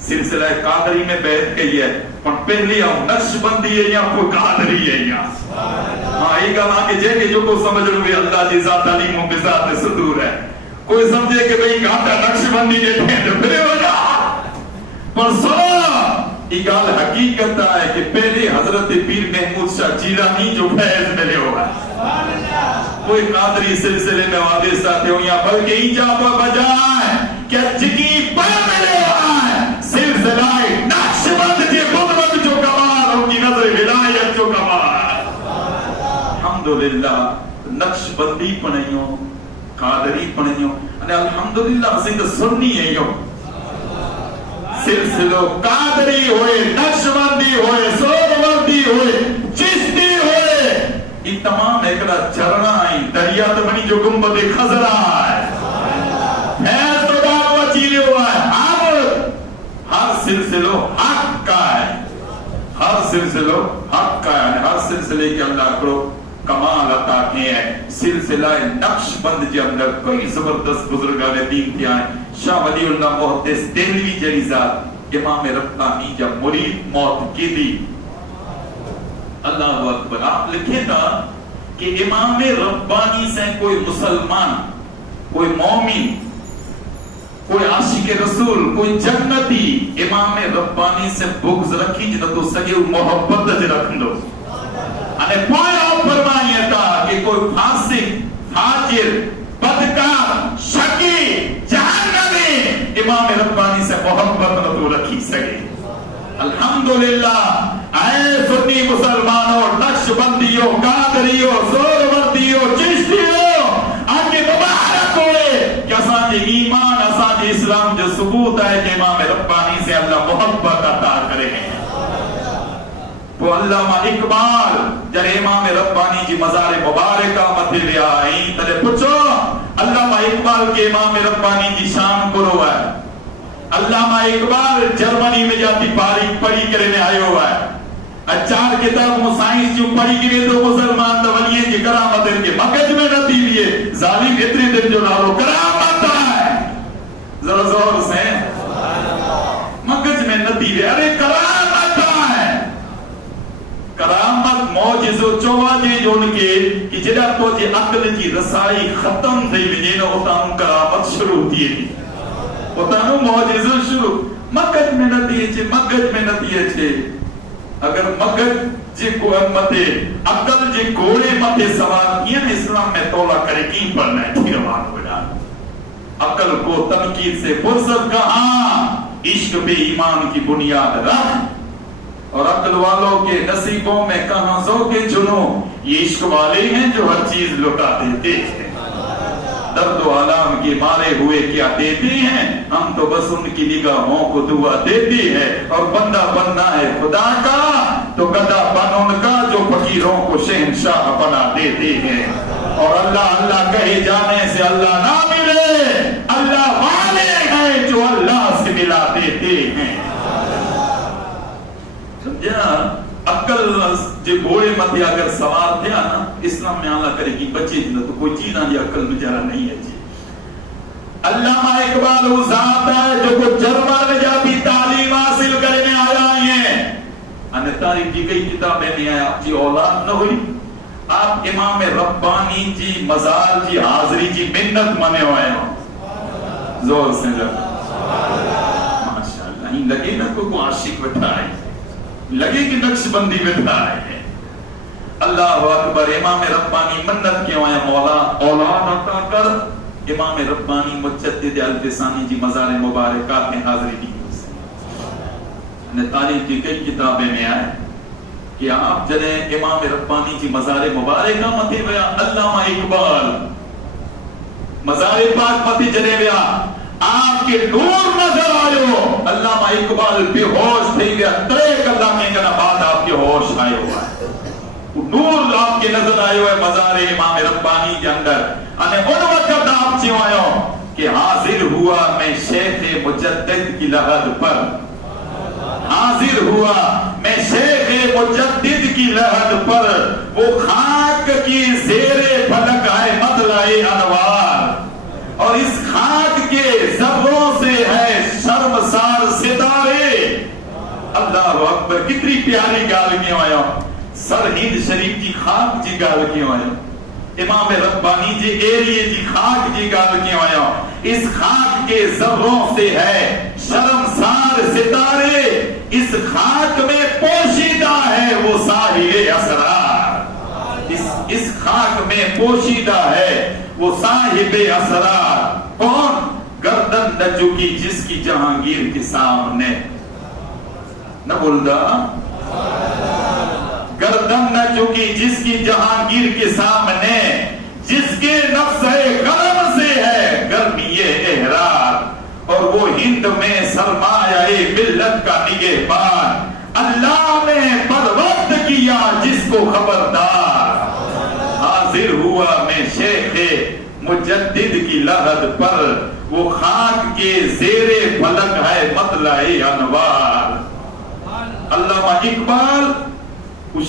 سلسلہ قادری میں بیعت کہی ہے پر پہلی آؤں نقش بندی ہے یا کوئی قادری ہے یا ہاں ایک اللہ کے جے کہ جو کو سمجھ رہے اللہ جی ذات علیم و بذات صدور ہے کوئی سمجھے کہ بھئی گھاٹا نقش بندی دیتے ہیں تو پھرے ہو جا پر سنو یہ گال حقیقت ہے کہ پہلے حضرت پیر محمود شاہ جیلانی جو فیض ملے ہوا ہے کوئی قادری سلسلے میں واضح ساتھ ہوں یا بلکہ ایجاب بجائے کہ جکی پر ملے ہوا ہے سلسلہ نقش بند کی قدرت جو کمال ہوں کی نظر ولایت جو کمال الحمدللہ نقش بندی پڑھیں قادری پڑھیں الحمدللہ سنگ سننی ہے یوں سلسلو قادری ہوئے نقش بندی ہوئے سوروردی ہوئے چشتی ہوئے یہ تمام ایکڑا چرنا آئی دریا تو بنی جو گنبد خزرہ ہے فیض تو باغ وچیلے ہوا ہے ہر سلسلو حق کا ہے ہر سلسلو حق کا ہے ہر سلسلے کے اللہ کرو کمال عطا کیے ہیں سلسلہ نقش بند کے اندر کوئی زبردست بزرگان دین کیا ہے شاہ ولی اللہ محدث دہلوی جری ذات امام ربانی جب مرید موت کی دی اللہ اکبر آپ لکھے تھا کہ امام ربانی سے کوئی مسلمان کوئی مومن کوئی عاشق رسول کوئی جنتی امام ربانی سے بغض رکھی جنہوں تو سگے محبت جی رکھ دو انہیں پویا فرمائیے تھا کہ کوئی فاسق فاجر بدکار شکی جہنمی امام ربانی سے محبت نہ تو رکھی سکے الحمدللہ اے سنی مسلمانوں نقش بندیوں قادریوں سوروردیوں چشتیوں آنکہ مبارک ہوئے کہ اساں ایمان اساں اسلام جو ثبوت ہے کہ امام ربانی سے اللہ محبت عطا کرے ہیں وہ علامہ اقبال جب امام ربانی جی مزار مبارکہ متھے لے آئیں تلے پوچھو علامہ اقبال کے امام ربانی جی شان کرو ہے علامہ اقبال جرمنی میں جاتی پڑھی کرنے آئے ہوا ہے چار کتابوں سائنس جو پڑھی کرے تو مسلمان دولیے جی کرامت ان کے مگج میں نہ دی لیے ظالم اتنے دن جو نارو کرامت ہے ذرا زور سے مگج میں نہ دی لیے ارے کرامت ہے کرامت موجزو چوہ جے جو ان کے کہ جڑا تو جے عقل جی رسائی ختم دے وجے نہ اتانو کرامت شروع دیئے اتانو موجزو شروع مگج میں نہ دیئے چھے مگج میں نہ دیئے چھے اگر مگج جے کو متے عقل جے گھوڑے متے سوار کیا اسلام میں تولا کرے کین پڑھنا ہے ٹھیک روان ہو جانا عقل کو تنقید سے فرصت کہاں عشق بے ایمان کی بنیاد رکھ اور عقل والوں کے نصیبوں میں کہاں سو کے چنو یہ عشق والے ہیں جو ہر چیز لٹا دیتے ہیں درد و علام کے مارے ہوئے کیا دیتے ہیں ہم تو بس ان کی نگاہوں کو دعا دیتے ہیں اور بندہ بننا ہے خدا کا تو گدا بن ان کا جو فقیروں کو شہنشاہ بنا دیتے ہیں اور اللہ اللہ کہے جانے سے اللہ نہ ملے اللہ والے ہیں جو اللہ سے ملا دیتے ہیں سمجھا عقل جو گھوڑے متے اگر سوار تھیا نا اسلام میں اللہ کرے گی بچے جنہ تو کوئی چیز آنی عقل بچارہ نہیں ہے جی علامہ اقبال وہ ذات ہے جو کو جرمن میں جاتی تعلیم حاصل کرنے آیا ہیں انہیں تاریخ کی کئی کتابیں نہیں آیا آپ جی اولاد نہ ہوئی آپ امام ربانی جی مزار جی حاضری جی منت منے ہوئے ہو زور سے ماشاءاللہ ہی لگے نا کوئی عاشق بٹھائے لگے کہ نقش بندی بٹھائے ہیں اللہ اکبر امام ربانی منت کیوں آیا مولا اولاد عطا کر امام ربانی مجدد الفسانی جی مزار مبارکات میں حاضری دی نے تاریخ کی کئی کتابیں میں آئے کہ آپ جنے امام ربانی جی مزار مبارکہ متے ویا علامہ اقبال مزار پاک متے جنے ویا آپ کے نور نظر آئے علامہ اقبال بے ہوش تھے گیا تریک اللہ میں کہنا بعد آپ کے ہوش آئے ہوا ہے نور آپ کے نظر آئے ہوئے مزار امام ربانی کے اندر انہیں ان وقت آپ چیوں آئے ہو کہ حاضر ہوا میں شیخ مجدد کی لحد پر حاضر ہوا میں شیخ مجدد کی لحد پر وہ خاک کی زیر فلک آئے مطلع انوار اور اس خاک کے زبروں سے ہے شرمسار ستارے اللہ اکبر کتنی پیاری گال کیوں آیا سر ہند شریف کی خاک جی گال کیوں آیا امام ربانی جی ایریے جی خاک جی گال کیوں آیا اس خاک کے زبروں سے ہے شرمسار چار ستارے اس خاک میں پوشیدہ ہے وہ صاحب اسرار، اس خاک میں پوشیدہ ہے وہ صاحب اسرار۔ کون؟ گردن نہ جھکی جس کی جہانگیر کے سامنے، نہ بولدا، گردن نہ جھکی جس کی جہانگیر کے سامنے، جس کے نفس قلم سے ہے گرمی احرار، اور وہ ہند میں سرمایہ ملت کا نگہبان، اللہ نے پر وقت کیا جس کو خبردار، حاضر ہوا میں شیخ مجدد کی لحد پر، وہ خاک کے زیر فلک ہے مطلع انوار۔ علامہ اقبال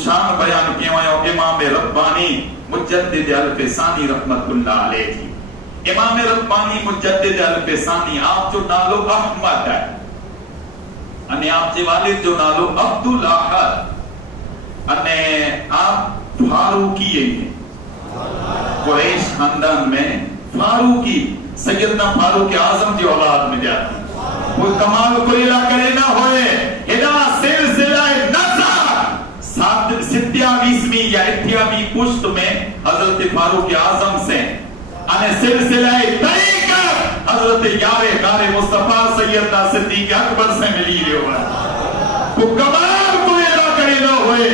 شان بیان کیا امام ربانی مجدد الفسانی رحمت اللہ علیہ جی۔ امام ربانی مجدد الفسانی آپ جو نالو احمد ہے، انہیں آپ کے والد جو نالو عبدالاحد، انہیں آپ فاروقی ہیں، قریش خاندان میں فاروقی سیدنا فاروق اعظم کی اولاد میں جاتی، وہ کمال کریلا کرے نہ ہوئے، ہدا سلسلہ نصر 27ویں یا 28ویں پشت میں حضرت فاروق اعظم سے انہیں سلسلہ طریقت حضرت یار غار مصطفیٰ سیدنا صدیق اکبر سے ملی ہوا ہے، وہ کمال کریلا کرے نہ ہوئے،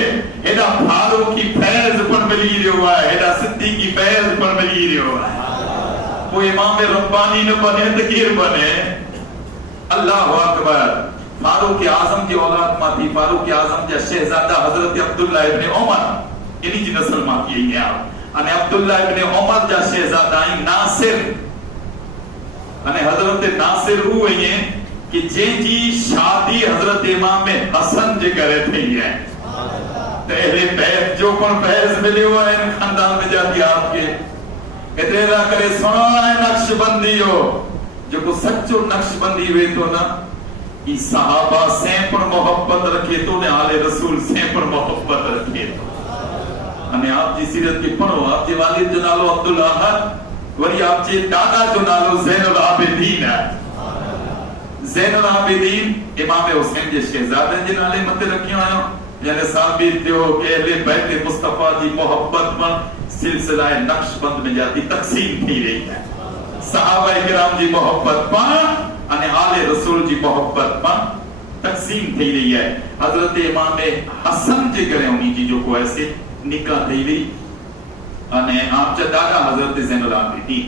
ہدا فاروق کی فیض پر ملی ہوا ہے، ہدا صدیق کی فیض پر ملی ہوا ہے۔ وہ امام ربانی نے بنے تکیر بنے، اللہ اکبر۔ فاروق اعظم کی اولاد ماں تھی، فاروق اعظم جا شہزادہ حضرت عبداللہ ابن عمر، انہی جی نسل ماں کی ہیں آپ، انہیں عبداللہ ابن عمر جا شہزادہ ناصر، انہیں حضرت ناصر ہوئے ہیں کہ جن جی شادی حضرت امام حسن جے کرے تھے ہیں، تیرے بیت جو کن فیض ملے ہوا ہے خاندان میں جاتی آپ کے اتنا کرے سنا ہے نقش بندی ہو، جو کو سچو نقش بندی ہوئے تو نا ای صحابہ سین پر محبت رکھے تو نے آل رسول سین پر محبت رکھے تو انہیں آپ جی سیرت کی پڑھو، آپ جی والد جو نالو عبدالاحد، وری آپ جی دادا جو نالو زین العابدین ہے، زین العابدین امام حسین جی شہزادہ جی نالے مت رکھیں آئے یعنی ثابت دیو کہ اہل بیت مصطفیٰ جی محبت میں سلسلہ نقش بند میں جاتی تقسیم تھی رہی ہے، صحابہ کرام جی محبت پان انہیں آل رسول جی محبت پان تقسیم تھی رہی ہے۔ حضرت امام حسن جی کرے ہونی جی جو کو ایسے نکاح تھی رہی، انہیں آپ جدادا حضرت زین العابدین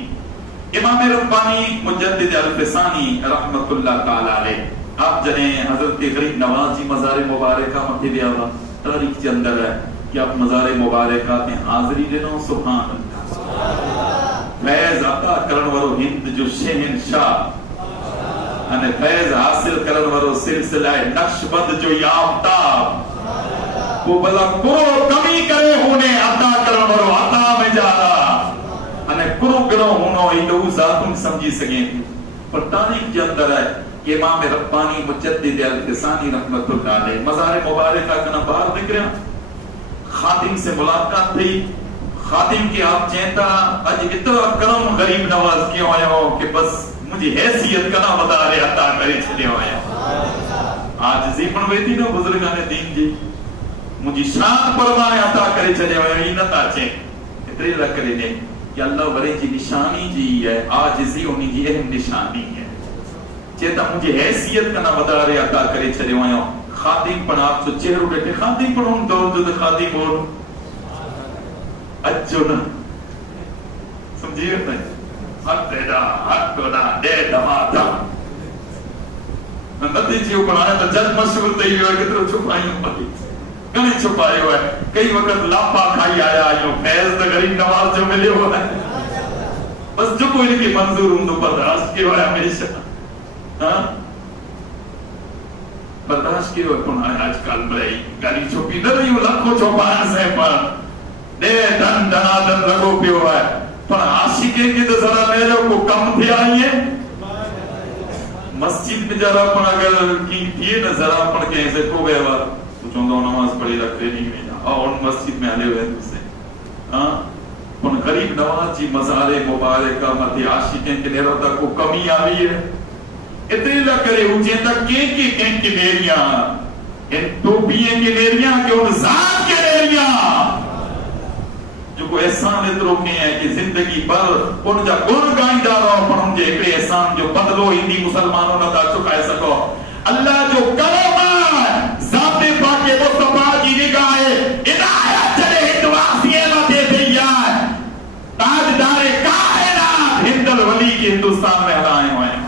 امام ربانی مجدد الفسانی رحمت اللہ تعالی علیہ، آپ جنہیں حضرت غریب نواز جی مزار مبارکہ مطلب بیاوا تاریخ کے اندر ہے کہ آپ مزار مبارکہ میں حاضری دینا، سبحان اللہ، فیض عطا کرن ورو ہند جو شہنشاہ، انہیں فیض حاصل کرن ورو سلسلہ نقش بند جو یافتاب، وہ بلا کرو کمی کرے ہونے عطا کرن ورو عطا میں جانا، انہیں کرو گرو ہونو ہی تو ذاتوں سمجھی سکیں تھی۔ پر تاریخ کے اندر ہے کہ امام ربانی مجدد الفسانی رحمت اللہ علیہ مزار مبارکہ کنا باہر نکرے، خادم سے ملاقات تھی، خادم کی آپ چینتا آج اتنا کرم غریب نواز کیوں آیا ہو کہ بس مجھے حیثیت کنا مدار عطا کرے چھلے ہوئے، آج زیپن ہوئی تھی نا بزرگان دین جی، مجھے شان پرمائے عطا کرے چھلے ہوئے، یہ نتا چھے اتری رکھ کرے دیں کہ اللہ برے جی نشانی جی ہے، آج زی ہونی جی اہم نشانی ہے، چیتا مجھے حیثیت کنا مدار عطا کرے چھلے ہوئے، خادم پر آپ تو چہروں بیٹھے، خادم پر ان دور جو خادم ہو اچھو نا سمجھئے نہیں، حق دیدا حق دونا دے دماتا ندی چیو پر آنے تو جج مشہور تہی ہوئے کتر چھپائی ہوں بھائی کہیں چھپائے ہوئے، کئی وقت لاپا کھائی آیا آئیوں، فیض دا غریب نواز جو ملے ہوئے بس جو کوئی کی منظور ہوں تو برداشت کے ہوئے ہمیشہ برداشت کی ہوئے کن آج کل بڑھائی گاڑی چھوپی نہ رہی ہوں لکھو چھوپائیں سے پر دے دن دنا دن لگو پی ہوا ہے پر عاشقے کی تو ذرا میرے کو کم تھی آئی ہے مسجد میں جرا پر اگر کی تھی نہ ذرا پڑھ کے ایسے کو گئے ہوا تو چونگا نماز پڑھی رکھتے نہیں میں اور مسجد میں آلے ہوئے دوسرے پر غریب نواز جی مزار مبارکہ مدھی عاشقیں کے لیے رہتا کو کمی آئی ہے اتنا کرے اچھے تک کہیں کی لیریاں ان ٹوپیاں کی لیریاں کہ ان ذات کے لیریاں جو کو احسان اترو کے ہیں کہ زندگی پر ان جا گن گائندہ رہو پر ان جے اکڑے احسان جو بدلو ہندی مسلمانوں نہ دا چکائے سکو اللہ جو کرم ذات پاک مصطفیٰ جی نگاہ عنایت چلے ہندواسی دے دیا تاجدار کائنات ہندل ولی کے ہندوستان میں ہلائے ہوئے ہیں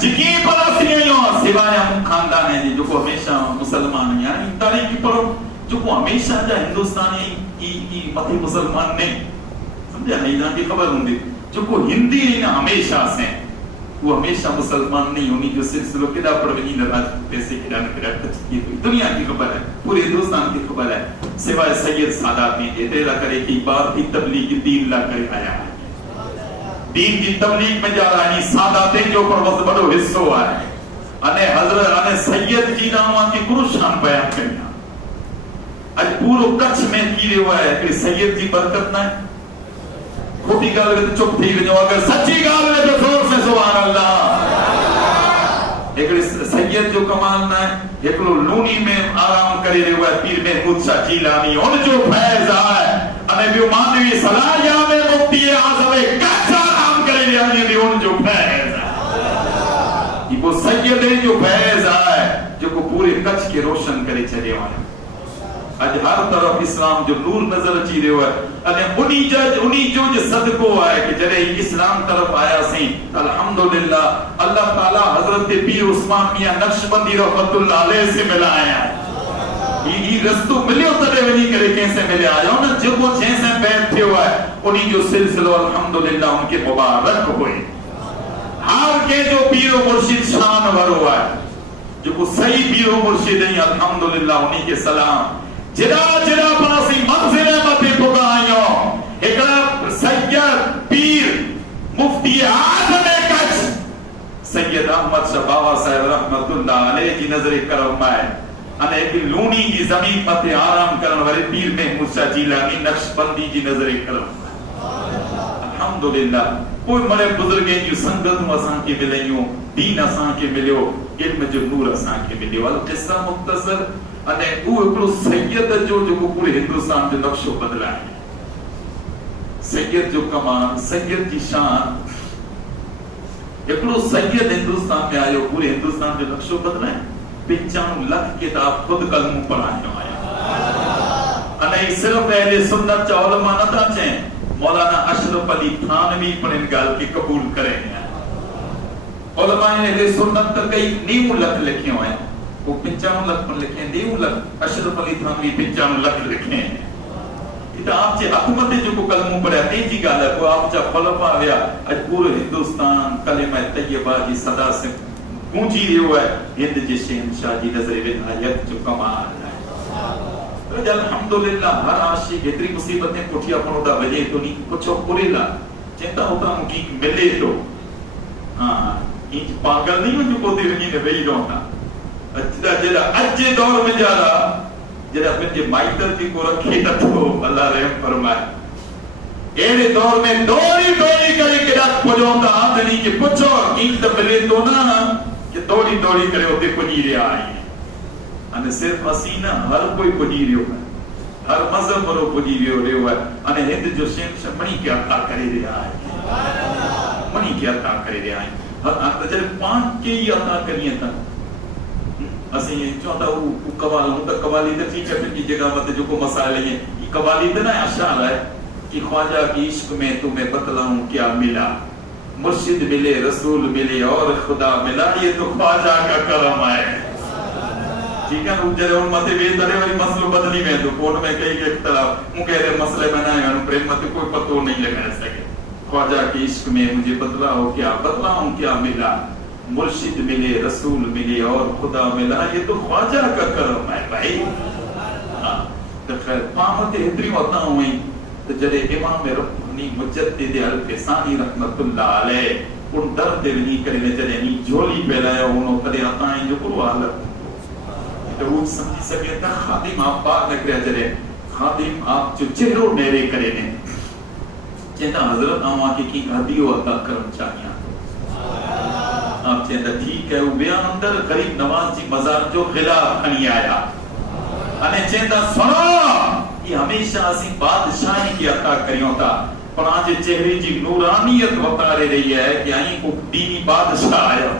جکی پلاسیوں سوائے ہم خاندان ہیں جو کو ہمیشہ مسلمان ہیں یعنی تاریخی پر جو کو ہمیشہ جا ہندوستانی کی مطلب مسلمان نہیں سمجھا نہیں جان کی خبر ہوں دی جو کو ہندی نہیں ہمیشہ سے وہ ہمیشہ مسلمان نہیں ہونی جو سلسلوں کے دا پر ونی نراج پیسے کی دانے کرا کچھ دنیا کی خبر ہے پورے ہندوستان کی خبر ہے سوائے سید سادات نے اتیرہ کرے کی بات کی تبلیغ دین لا کرے آیا ہے دین کی تبلیغ میں جا رہا ہے ساداتیں جو پر وقت بڑو حصہ ہوا ہے انہیں حضرت انہیں سید جی ناموان کی گروشان بیان کرنا آج پورو کچھ میں کیلے ہوا ہے کہ سید جی برکت نہ ہے کھوٹی گال میں تو چپ تھی گئے اگر سچی گال میں تو زور سے سبحان اللہ ایک سید جو کمال نہ ہے ایک لونی میں آرام کرے رہے ہوا ہے پیر میں خودشا جیلانی ان جو فیض آئے انہیں بھی مانوی صلاحیہ میں مفتی اعظم کچھ آرام کرے رہے ہیں بھی ان جو فیض آئے وہ سید جو فیض آئے جو کو پورے کچھ کے روشن کرے چلے ہوئے آج ہر طرف اسلام جو نور نظر اچھی رہے ہوئے انہی جو صدقو آئے کہ جرے اسلام طرف آیا سیں الحمدللہ اللہ تعالیٰ حضرت پیر عثمان میاں نقشبندی رحمت اللہ علیہ سے ملا آیا یہ رستو ملیو تڑے ونی کرے کیسے ملے آیا انہاں جو وہ جیسے بیٹھے ہوا ہے انہی جو سلسلہ الحمدللہ ان کے مبارک ہوئے ہر کے جو پیر و مرشد شان ور ہوا ہے جو کو صحیح پیر و مرشد ہیں الحمدللہ انہی کے سلام جدا جدا پاسی منزل متے پگائیوں ایکڑا سید پیر مفتی اعظم کچھ سید احمد شاہ بابا صاحب رحمت اللہ علیہ کی نظر کرم ہے انہیں ایک لونی کی زمین متے آرام کرن والے پیر محمود شاہ جیلانی نقشبندی کی نظر کرم الحمدللہ کوئی مرے بزرگیں جو سنگت اساں کے ملیوں دین اساں کے ملیو علم جو نور اساں کے ملیو القصہ مختصر انہیں وہ اکڑو سید جو پورے ہندوستان جو نقش و بدلا ہے سید جو کمان سید کی شان اکڑو سید ہندوستان میں آئے پورے ہندوستان جو نقش و بدلا ہے 95 لاکھ کتاب خود کلموں پڑھائیں آیا انہیں صرف اہل سنت چا علماء نہ تھا چاہیں مولانا اشرف علی تھانوی پر ان گال کی قبول کریں علماء اہل سنت تک کئی 90 لاکھ لکھے ہوئے ہیں وہ 95 لاکھ پر لکھیں 90 لاکھ اشرف علی تھانوی 95 لاکھ لکھیں تو آپ چے حکومت جو کو کلموں پڑھا تیجی گالا کو آپ چا خلفا گیا اج پورے ہندوستان کلمہ طیبہ جی صدا سے گونجی رہے ہوا ہے ہند جی شہنشاہ جی نظر ولایت جو کمال ہے الحمدللہ ہر عاشق اتنی مصیبتیں پٹھیا پڑودا وجہ تو نہیں کچھو پورے لا چنتا ہوتا ہوں کی ملے تو ہاں انچ پاگل نہیں ہوں جو کو دیرنی نے وہی رونا جدا اجے دور میں جا رہا جدا پنجے مائتر جی کو رکھے نہ تو اللہ رحم فرمائے ایرے دور میں دوری کرے کہ رات پجوتا آدھنی کہ پچھو قیمت ملے تو نہ کہ دوری کرے ہوتے پجیرے آئی انہیں صرف حسینہ ہر کوئی پجیرے ہوا ہے ہر مذہب مرو پجیرے ہوا ہے انہیں ہند جو شمش منی کے عطا کرے دے آئے منی کے عطا کرے دے آئے جب 5 کے ہی عطا کریے تھا اسے یہ چاہتا وہ قوالی تھا ٹھیک ہے پھر کی جگہ مت جو کو مسائل ہیں یہ قوالی تھا نا اشعار ہے کہ خواجہ کی عشق میں تمہیں بتلاؤں کیا ملا مرشد ملے رسول ملے اور خدا ملا یہ تو خواجہ کا کرم ہے ٹھیک ہے نا جرے ان متے بے ترے والی مسئلہ بدلی میں تو کون میں کئی کے اختلاف ان کہہ رہے مسئلے بنائے ہیں پریم متے کوئی پتو نہیں لگا سکے خواجہ کی عشق میں مجھے بتلاؤں کیا ملا مرشد ملے رسول ملے اور خدا ملا یہ تو خواجہ کا کرم ہے بھائی تو خیر پامت اتری ہوتا ہوئی تو جرے امام ربانی مجدد الفسانی رحمت اللہ علیہ ان درد ونی کرنے جرے نی جھولی پہلایا انہوں ترے آتائیں جو کرو حالت تو وہ سمجھی سکے تا خادم آپ بات نکریا جرے خادم آپ جو چہروں نیرے کرے نے چہتا حضرت آما کے کی ہدیو عطا کرم چاہیاں آپ چہتا ٹھیک ہے وہ بیان اندر غریب نواز جی مزار جو خلاف کھنی آیا انہیں چہتا سنو یہ ہمیشہ اسی بادشاہی کی عطا کریوں تھا پر آج چہرے جی نورانیت وطارے رہی ہے کہ آئیں کو دینی بادشاہ آیا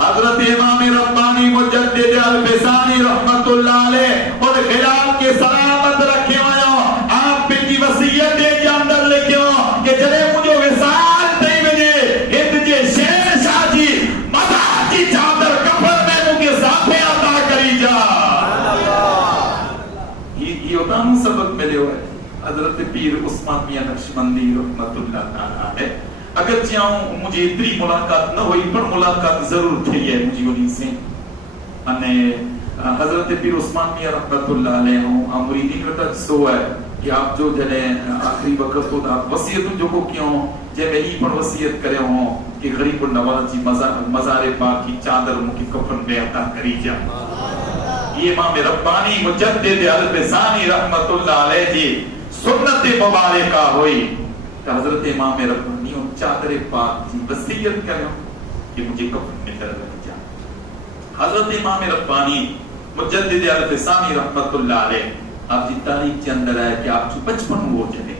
حضرت امام ربانی مجدد الفسانی رحمت اللہ علیہ اور خلاف کے سلامت رکھے ہوئے آپ پہ کی وسیعت دے کے اندر لکھے ہو کہ جلے مجھے وسال دے مجھے ہند جے شہر شاہ جی مدار کی چادر کفر میں مجھے ذاتے عطا کری جا یہ ہوتا ہوں سبق ملے ہوئے حضرت پیر عثمان میاں نقشبندی رحمت اللہ تعالیٰ ہے اگر چاہوں مجھے اتنی ملاقات نہ ہوئی پر ملاقات ضرور تھی ہے مجھے انہی سے حضرت پیر عثمان میاں رحمت اللہ علیہ ہوں مریدین کا تک سو ہے کہ آپ جو جلے آخری وقت ہوتا وسیعت جو کو کیوں جب ہی پر وسیعت کرے ہوں کہ غریب النواز جی مزار پاک کی چادر مکی کفن میں عطا کری جا یہ امام ربانی مجدد الفسانی رحمت اللہ علیہ جی سنت مبارکہ ہوئی کہ حضرت امام ربانی اور چادر پاک جی وسیعت کریں کہ مجھے کفن میں کر جا حضرت امام ربانی مجدد الفسانی رحمت اللہ علیہ آپ جی تاریخ کے اندر ہے کہ آپ جو 55 ہو جائے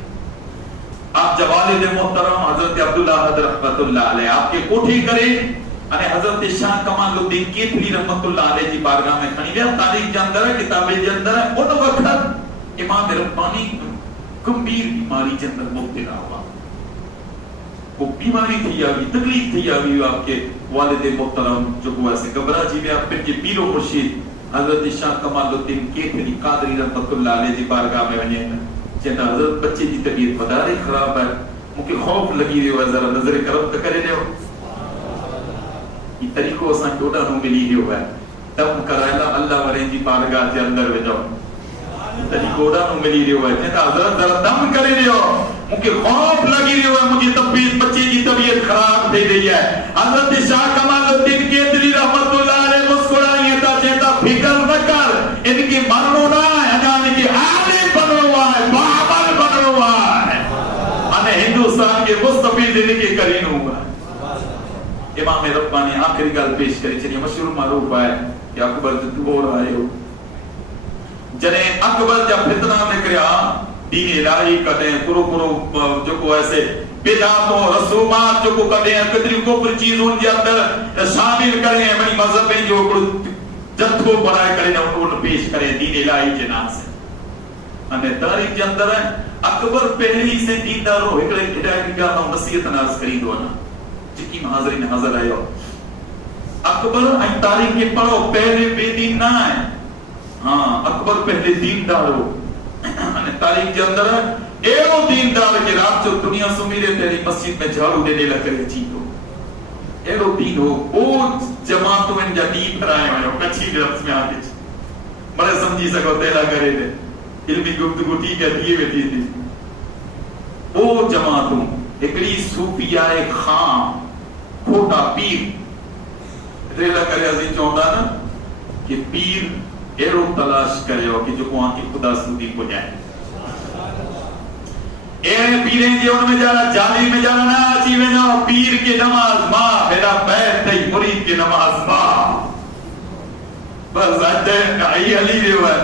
آپ جب والد محترم حضرت عبداللہ حضرت رحمت اللہ علیہ آپ کے کوٹھی کرے انہیں حضرت شاہ کمال الدین کیتلی رحمت اللہ علیہ جی بارگاہ میں کھنی گیا تاریخ کے اندر ہے کتابیں کے اندر ہے ان وقت امام ربانی گمبیر بیماری کے اندر مبتلا ہوا وہ بیماری تھی آگئی تکلیف تھی آگئی آپ کے والد محترم جو کو ایسے گبرا جی میں آپ پھر کے پیر و مرشید حضرت شاہ کمال الدین کیتلی قادری رحمت اللہ علیہ جی بارگاہ میں بنے چہتا حضرت بچے جی طبیعت بدارے خراب ہے مجھے خوف لگی رہے ہو ذرا نظر کرم تکرے رہے ہو یہ طریقوں اساں ٹوٹا نو ملی رہے ہو ہے دم کرائلہ اللہ ورین جی بارگاہ کے اندر وے جاؤ طریقوں نو ملی رہے ہو ہے چہتا حضرت ذرا دم کرے رہے ہو مجھے خوف لگی رہے ہو ہے مجھے طبیعت بچے جی طبیعت خراب دے رہی ہے حضرت شاہ کمال الدین کیتلی رحمت اللہ علیہ مسکرائی تھا چہتا فکر نہ کر ان کی مرنو نہ ہے ان کی عالم بنو ہوا ہے بابل بنو ہوا ہے انہیں ہندوستان کے مستفید زندگی کرین ہوا ہے امام ربانی آخری گل پیش کری چلیے مشہور معروف ہے کہ اکبر جو بول رہے ہو جنہیں اکبر جب فتنہ نکریا دین الہی کہتے ہیں پرو جو کو ایسے بدعات و رسومات جو کو کہتے ہیں کتنی کوپر چیز ان کے اندر شامل کریں بنی مذہبیں جو جتھو بنائے کریں ان پیش کریں دین الہی کے نام سے انہیں تاریخ کے اندر ہے اکبر پہلی سے دیندار ہو ایک ہدایت کا نصیحت ناز کری دو نا جکی حاضرین حاضر آئے ہو اکبر این تاریخ کے پڑھو پہلے بے دین نہ ہے ہاں اکبر پہلے دیندار ہو تاریخ کے اندر ہے ایو دیندار کے رات جو دنیا سمیرے تیری مسجد میں جھاڑو دینے لگے چیز ہو ایو دین ہو او جماعتوں ان جا دین پھرائے ہوئے ہو کچھی رفت میں آگے بڑے سمجھی سکو تیلا کرے دے علمی گفتگو ٹھیک ہے دیئے بیٹی تھی او جماعتوں اکڑی صوفیاء خام کھوٹا پیر ریلا کرے عزیز چاہتا نا کہ پیر ایرو تلاش کرے ہو کہ جو کو آن کی خدا سودی کو جائے اے پیریں جی ان میں جانا جالی میں جانا نا آچی میں جاؤ پیر کی نماز ماں میرا پیر تھی مرید کی نماز ماں بس اجھے آئی علی رہے ہوئے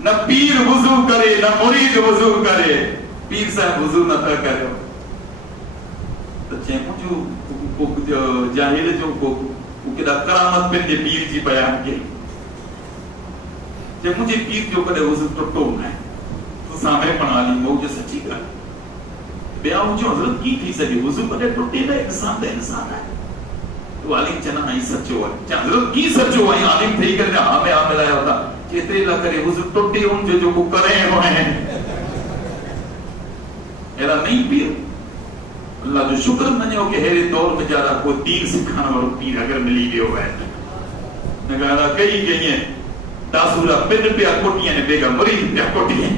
نہ پیر وضو کرے نہ مرید وضو کرے پیر صاحب وضو نہ تھا کرے ہو تو چیمو جو جاہل جو کو کدا کرامت پہ دے پیر جی بیان کے جب مجھے پیر جو کدے وضو ٹوٹو ہے تو سامنے پڑھا لی مجھے سچی کر بیاؤں جو حضرت کی تھی سکے وضو کدے ٹوٹے دے انسان ہے تو عالم چنا نہیں سچو ہے چاہ حضرت کی سچو ہے عالم تھی کرنے ہمیں آملائے ہوتا چیتے اللہ کرے وضو ٹوٹے ان جو کو کرے ہوئے ہیں ایلا نہیں پیر اللہ جو شکر مننے ہو کہ ہیرے دور میں جا رہا کوئی دین سکھانا اور پیر اگر ملی بھی ہوئے نے کہا کئی گئی ہیں داسورا پنڈ پہ کوٹیاں نے بیگا مرید پہ کوٹیاں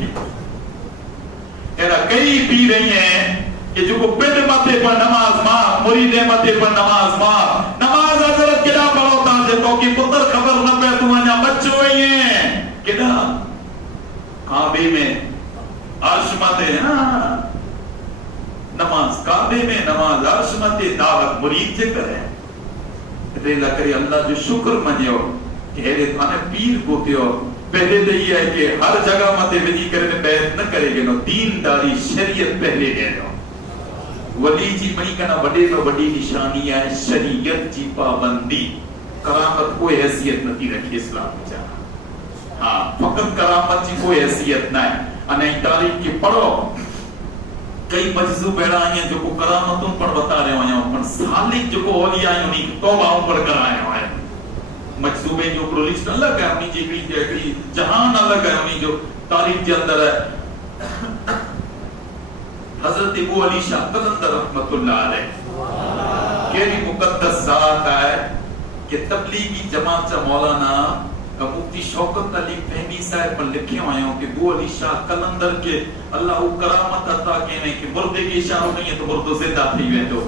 ایلا کئی پی رہی ہیں کہ جو کو پنڈ ماتے پر نماز ماں مرید ماتے پر نماز ماں نماز حضرت کدا پڑھو تاجے تو کہ پتر خبر نہ پہ تو آنیا بچو ہوئی ہیں کدا کعبے میں عرش متے نماز کعبے میں نماز عرش متے دعوت مرید جے کرے ریلا کرے اللہ جو شکر منیو کہ اے تھانے پیر گوتیو پہلے تو یہ ہے کہ ہر جگہ متے وجی کرنے بیعت نہ کرے گے نو دین داری شریعت پہلے دے دو ولی جی منی کنا بڑے نو بڑی نشانی ہے شریعت جی پابندی کرامت کوئی حیثیت نتی رکھی اسلام میں جانا ہاں فقط کرامت جی کوئی حیثیت نہ ہے انہیں تاریخ کی پڑھو کئی مجزوب بیڑا آئیں جو کو کرامتوں پر بتا رہے ہوئے پر سالک جو کو اولیاء آئیں انہیں توبہوں پر کرائے ہوئے مجزوبے جو کو لسٹ الگ ہے انہیں جی جہان الگ ہے انہیں جو تاریخ کے اندر ہے حضرت ابو علی شاہ قلندر رحمت اللہ علیہ کیری مقدس ذات ہے کہ تبلیغی جماعت چا مولانا مفتی شوکت علی فہمی صاحب پر لکھے ہوئے ہوں کہ ابو علی شاہ قلندر کے اللہ کرامت عطا کہنے کہ مردے کی اشارہ نہیں ہے تو مردو زندہ تھی ہوئے تو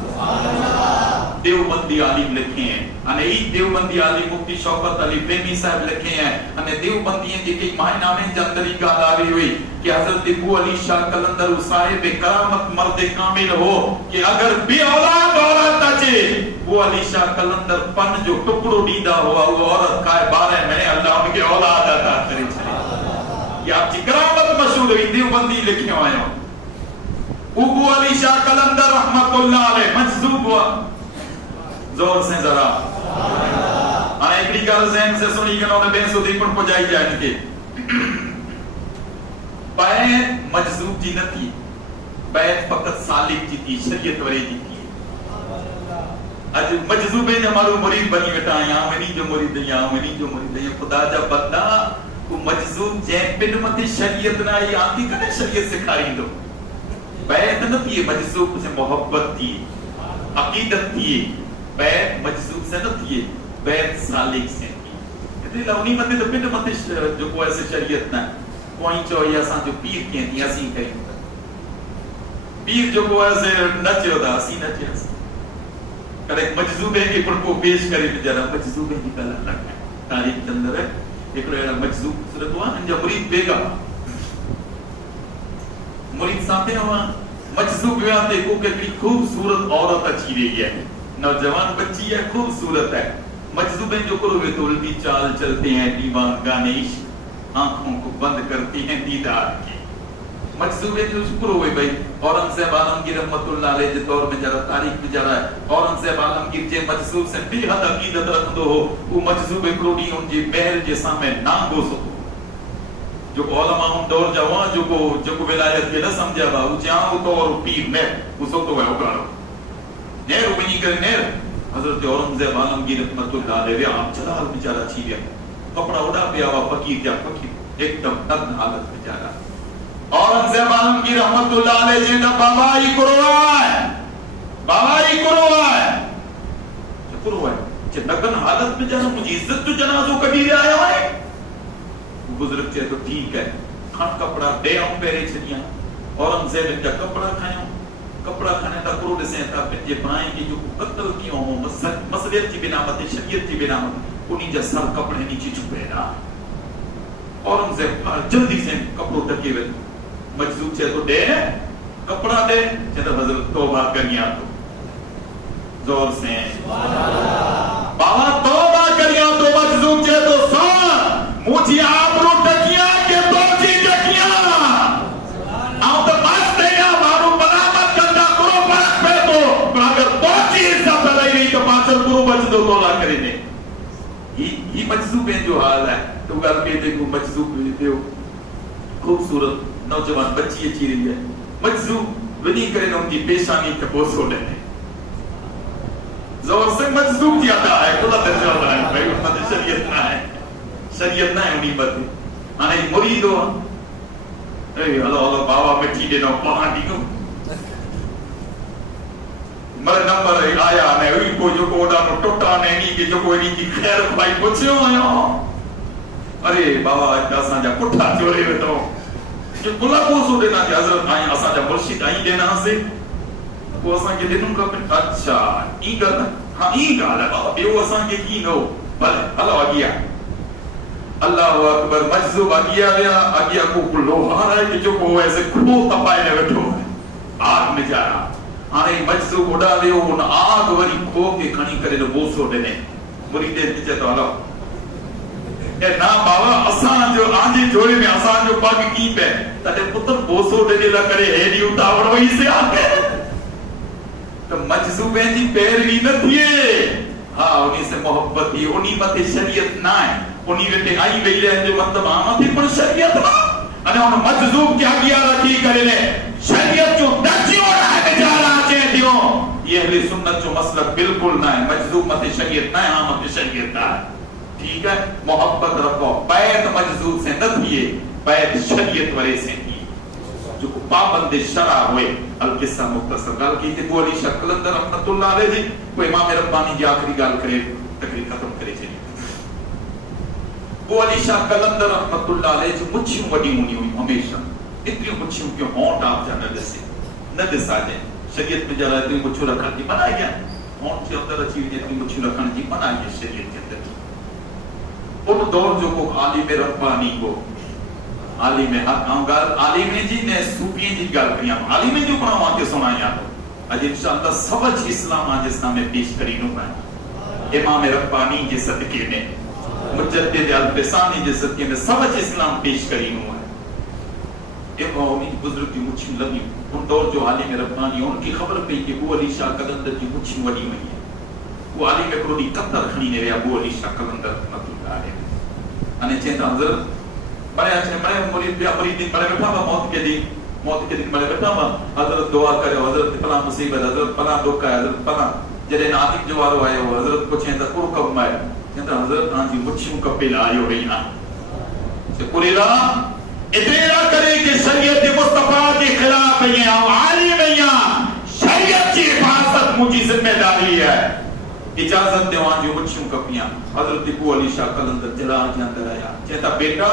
دیوبندی عالم لکھے ہیں انہیں دیوبندی عالم مفتی شوکت علی فہمی صاحب لکھے ہیں انہیں دیوبندی ہیں جی ماہ نامے جندری کا داری ہوئی کہ حضرت ابو علی شاہ قلندر صاحب کرامت مرد کامل ہو کہ اگر بھی اولاد عورت اچے وہ علی شاہ قلندر پن جو ٹکڑو دیدہ ہوا وہ عورت کھائے بارے میں اللہ ان کے اولاد عطا کرے چلے یہ آپ کی کرامت مشہور ہوئی دیوبندی لکھے ہوئے ہوں ابو علی شاہ قلندر رحمت اللہ علیہ مجذوب ہوا زور سے ذرا ایک گل ذہن سے سنی کہ انہوں نے بے سودی پر پجائی جائے ان کے بیعت مجذوب جی نہ تھی بیعت فقط سالک جی تھی شریعت وری جی تھی اج مجذوبے جو ہمارو مرید بنی بیٹا یہاں منی جو مرید یہاں منی جو مرید یہ خدا جا بندہ کو مجذوب جے پن مت شریعت نہ یہ آتی کنے شریعت سکھائی دو بیعت نہ تھی مجذوب سے محبت تھی عقیدت تھی بیعت مجذوب سے نہ تھی بیعت سالک سے تھی اتنی لونی مت تو پن مت جو کو ایسے شریعت نہ کوئی چوئی ایسا جو پیر کہیں تھی ایسی کریں پیر جو کو ایسے نچے ہوتا اسی نچے ایسا کر ایک مجذوبے کی پر کو پیش کرے بجارہ مجذوبے کی پہلا لگ ہے تاریخ کے اندر ہے ایک رہا مجذوب صورت ہوا انجا مرید بیگا مرید ساتھے ہوا مجذوب میں آتے کو کہ خوبصورت عورت اچھی رہی ہے نوجوان بچی ہے خوبصورت ہے مجذوبے جو کرو گے تو الٹی چال چلتے ہیں دیوان گانے آنکھوں کو بند کرتی ہیں دیدار کی مجذوبے جو شکر ہوئے بھائی اورنگزیب عالمگیر رحمت اللہ علیہ جے طور میں جرا تاریخ میں جرا ہے اورنگزیب عالمگیر جے مجذوب سے بے حد عقیدت رکھدو ہو وہ مجذوب کروڑی ان جی محل جے سامنے نام گو سکو جو کو علماء ہم دور جوان جو کو ولایت کے نہ سمجھا با وہ جہاں وہ تو اور پیر میں وہ سو تو ہے اگارو نیر وہ نہیں کرے نیر حضرت اورنگزیب عالمگیر رحمت اللہ علیہ آپ چلال بچارہ چھیریا کپڑا اڑا پہ آوا فقیر جا فقیر ایک دم نگن حالت میں جا رہا اورنگزیب عالمگیر رحمت اللہ علیہ جینا بابا ہی کرو ہے کرو ہے چھے نگن حالت میں جانا مجھے عزت تو جنازوں کبھی رہا آیا ہے بزرگ چھے تو ٹھیک ہے کھان کپڑا دے ہوں پیرے چھنیا اورنگزیب ان کا کپڑا کھائیں ہوں کپڑا کھانے تا کرو دسیں تا پنجے بھائیں کی جو قتل کیوں ہوں مسئلیت کی بنامت شریعت کی بنامت انہیں جا سر کپڑے نیچے چھپے رہا اورنگزیب جلدی سے کپڑوں ٹکے ہوئے مجذوب چھے تو دے کپڑا دے چھے تو حضرت توبہ کریا تو زور سے بابا توبہ کریا تو مجذوب چھے تو سان مجھے آپ رو ٹکیا کہ توجی ٹکیا آؤں تو بس دے یا مارو بلامت کندہ کرو برک پہ تو اگر توجی حصہ پہلائی نہیں تو پاچل کرو بچ دو تولا کرے دے یہ مجذوب ہے جو حال ہے تو گل پہ دیکھو مجذوب دیو خوبصورت نوجوان بچی اچھی رہی ہے مجذوب ونی کرے نا ان کی پیشانی کے بوس ہو لینے زور سے مجذوب کیا تھا ہے کلا درجہ رہا ہے بھائی امت شریعت نہ ہے شریعت نہ ہے انہی بات آنے مرید ہو اللہ بابا مٹی دینا پہاں دیگو مرے نمبر آیا نے ہوئی کو جو کو اڈا نو ٹوٹا نے نہیں کہ جو کو انہی کی خیر بھائی پوچھو آیا ارے بابا ایسا جا پٹھا چورے میں تو جو کلا پوسو دینا کہ حضرت آئیں اسا جا مرشد آئیں دینا سے وہ اسا کے دنوں کا پھر اچھا ای گل ہاں ای گل ہے بابا بیو اسا کے کی نو بھلے ہلو آگیا اللہ اکبر مجذوب اگیا کو لوہار ہے کہ جو کو ایسے کھو تپائے نے بیٹھو ہے آگ میں جا رہا آنے مجذوب اڑا لے ان آگ وری کھو کے کھنی کرے نو بوسو دینے مریدے نیچے تو اللہ اے نا بابا اسان جو آنجی جوڑے میں اسان جو پاک کی پہ تاکہ پتر بوسو دینے لکڑے ہیڈی اتاوڑ وہی سے آگے تو مجذوبیں جی پیروی نہ تھیے ہاں انہی سے محبت تھی انہی مت شریعت نہ ہے انہی ویٹے آئی ویلے ہیں جو مطلب آمد تھی پر شریعت نہ انہیں انہوں مجذوب کیا کیا رکھی کرے لے شریعت جو دچیوں رہے بچارہ چاہتے ہو یہ اہل سنت جو مسلک بالکل نہ ہے مجذوب مت شریعت نہ ہے آمد شریعت نہ ہے ٹھیک ہے محبت رکھو بیعت مجذوب سے نہ تھیے بیعت شریعت ورے سے تھی جو پابند شرع ہوئے القصہ مختصر گال کی تھی بو علی شاہ قلندر رحمت اللہ علیہ جی وہ امام ربانی جی آخری گال کرے تقریر ختم کرے چلی بو علی شاہ قلندر رحمت اللہ علیہ جی مچھیوں وڈی ہونی ہوئی ہمیشہ اتنی مچھیوں کیوں ہونٹ آپ جانا دسے نہ دسا جائے شریعت میں جا رہا ہے مچھو رکھا جی منع گیا ہونٹ سے اندر اچھی ہوئی اتنی مچھو رکھا جی منع گیا شریعت کے اندر ان دور جو کو عالم ربانی کو عالم حق آنگار عالم جی نے صوفیین جی گال کریاں عالم جو پڑھا وہاں کے سنا یا تو اج انشاءاللہ سبج اسلام آج اسلام میں پیش کرینوں ہے امام ربانی جی صدقے میں مجدد الفسانی جی صدقے میں سبج اسلام پیش کرینوں ہے ایک انہی بزرگ کی مچھیں لگی ان دور جو عالم ربانی ان کی خبر پہ کہ ابو علی شاہ قلندر کی مچھیں وڈی ہوئی ہے وہ عالم کرودی قطر کھنی نے رہا ابو علی شاہ قلندر رحمت اللہ علیہ انہیں چہتا حضرت بڑے اچھے بڑے مرید دن بڑے بیٹھا با موت کے دن بڑے بیٹھا با حضرت دعا کرے حضرت پلا مصیبت حضرت پلا دکھ ہے حضرت پلا جڑے ناتک جوارو آئے ہو حضرت کو چہتا کور کب مائے چہتا حضرت آن جی مچھوں کپیل آئے رہی نا سے قریلا اتنا کرے کہ شریعت مصطفیٰ کے خلاف ہیں عالم ہیں شریعت کی حفاظت مجھے ذمہ داری ہے اجازت دیوان جو مچھوں کپیاں حضرت ابو علی شاہ قلندر جلا جاندر آیا چہتا بیٹا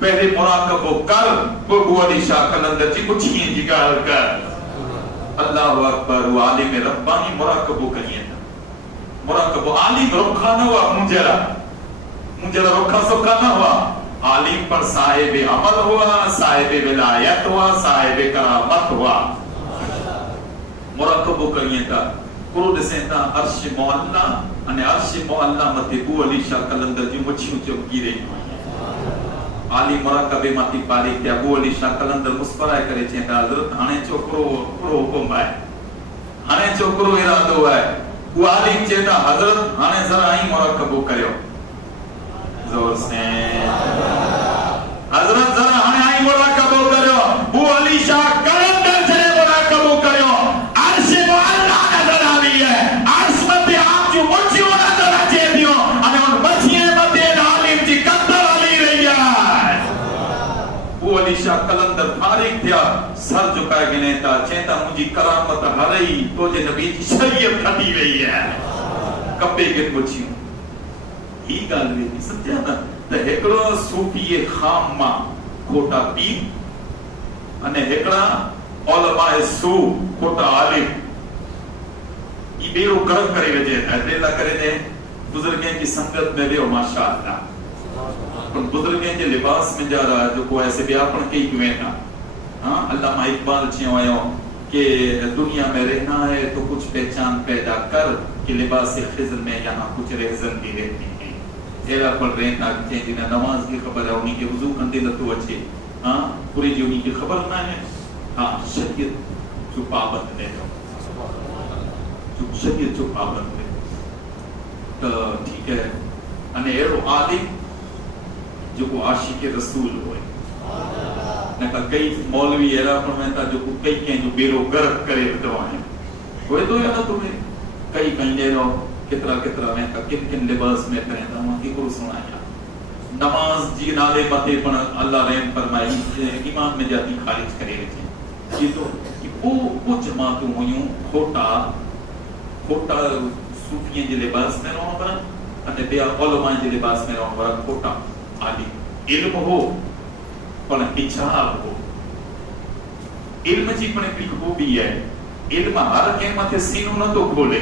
پہلے مراقب و کر ابو علی شاہ قلندر جی مچھیں جگار کر اللہ اکبر و عالم ربانی مراقب و کریے مراقب و عالم رکھا نہ ہوا مجھرہ رکھا سکھا نہ ہوا عالم پر صاحب عمل ہوا صاحب ولایت ہوا صاحب کرامت ہوا مراقب و کریے تا قرود سینتا عرش معلّہ انہیں عرش معلّہ متے ابو علی شاہ قلندر جی مچھوں چپ گیرے عالی مراقبے ماتی پاری تے ابو علی شاہ قلندر مسپرائے کرے چینتا حضرت ہانے چوکرو حکم ہے ہانے چوکرو ارادو ہے وہ عالم چینتا حضرت ہانے ذرا ہی مراقبو کریو زور سے حضرت ذرا ہانے ہی مراقبو کریو ابو علی شاہ قلندر جنے مراقبو کریو عرش معلّہ نظر آئی ہے عرش متے آپ جو مچھیوں نظر آچے دیو ہمیں ان مچھییں متے عالم جی قدر علی رہی ہے وہ علی شاہ قلندر فارغ تھیا سر جھکائے گنے تا چینتا مجھے کرامت ہرئی تو جے نبی کی شریعت کھٹی رہی ہے کپے کے مچھیوں ہی گال بھی نہیں سمجھا نا تو ہکڑا صوفی خام ماں کھوٹا پیر انہیں ہکڑا علماء سو کھوٹا عالم یہ بیرو گرم کرے وجہ ہے دیلا کرے دے بزرگیں کی سنگت میں بھی ماشاءاللہ بزرگیں کے لباس میں جا رہا ہے جو کو ایسے بھی آپن کے ہی ہوئے نا ہاں علامہ اقبال چھے ہوئے ہوں کہ دنیا میں رہنا ہے تو کچھ پہچان پیدا کر کہ لباس خزر میں یہاں کچھ رہزن بھی رہتی ہیں ایرہ پر رہنا چھے جنہیں نماز کی خبر ہے انہی کے وضو کندے لتو اچھے ہاں پوری جو انہی کی خبر نہ ہے ہاں شریعت جو پابند ہے جو شریعت جو پابند ہے تو ٹھیک ہے انہیں ایرو عالم جو کو عاشق رسول ہوئے نہ کہ کئی مولوی ایرہ پر میں تا جو کو کئی کہیں جو بیرو گرد کرے دوائیں ہوئے تو یا نہ تمہیں کئی کہیں رو کترا میں تا کن کن لباس میں کریں تا وہاں کی کو سنایا نماز جی نالے باتیں پر اللہ رحم فرمائی ایمان میں جاتی خارج کرے رہتے یہ تو وہ جماعتوں ہوئیوں کھوٹا صوفیین جے لباس میں رہوں برا انہیں بیا علماء جے لباس میں رہوں برا کھوٹا عالم علم ہو پر اجاب ہو علم جی پر ایک وہ بھی ہے علم ہر قیمت سینوں نہ تو کھولے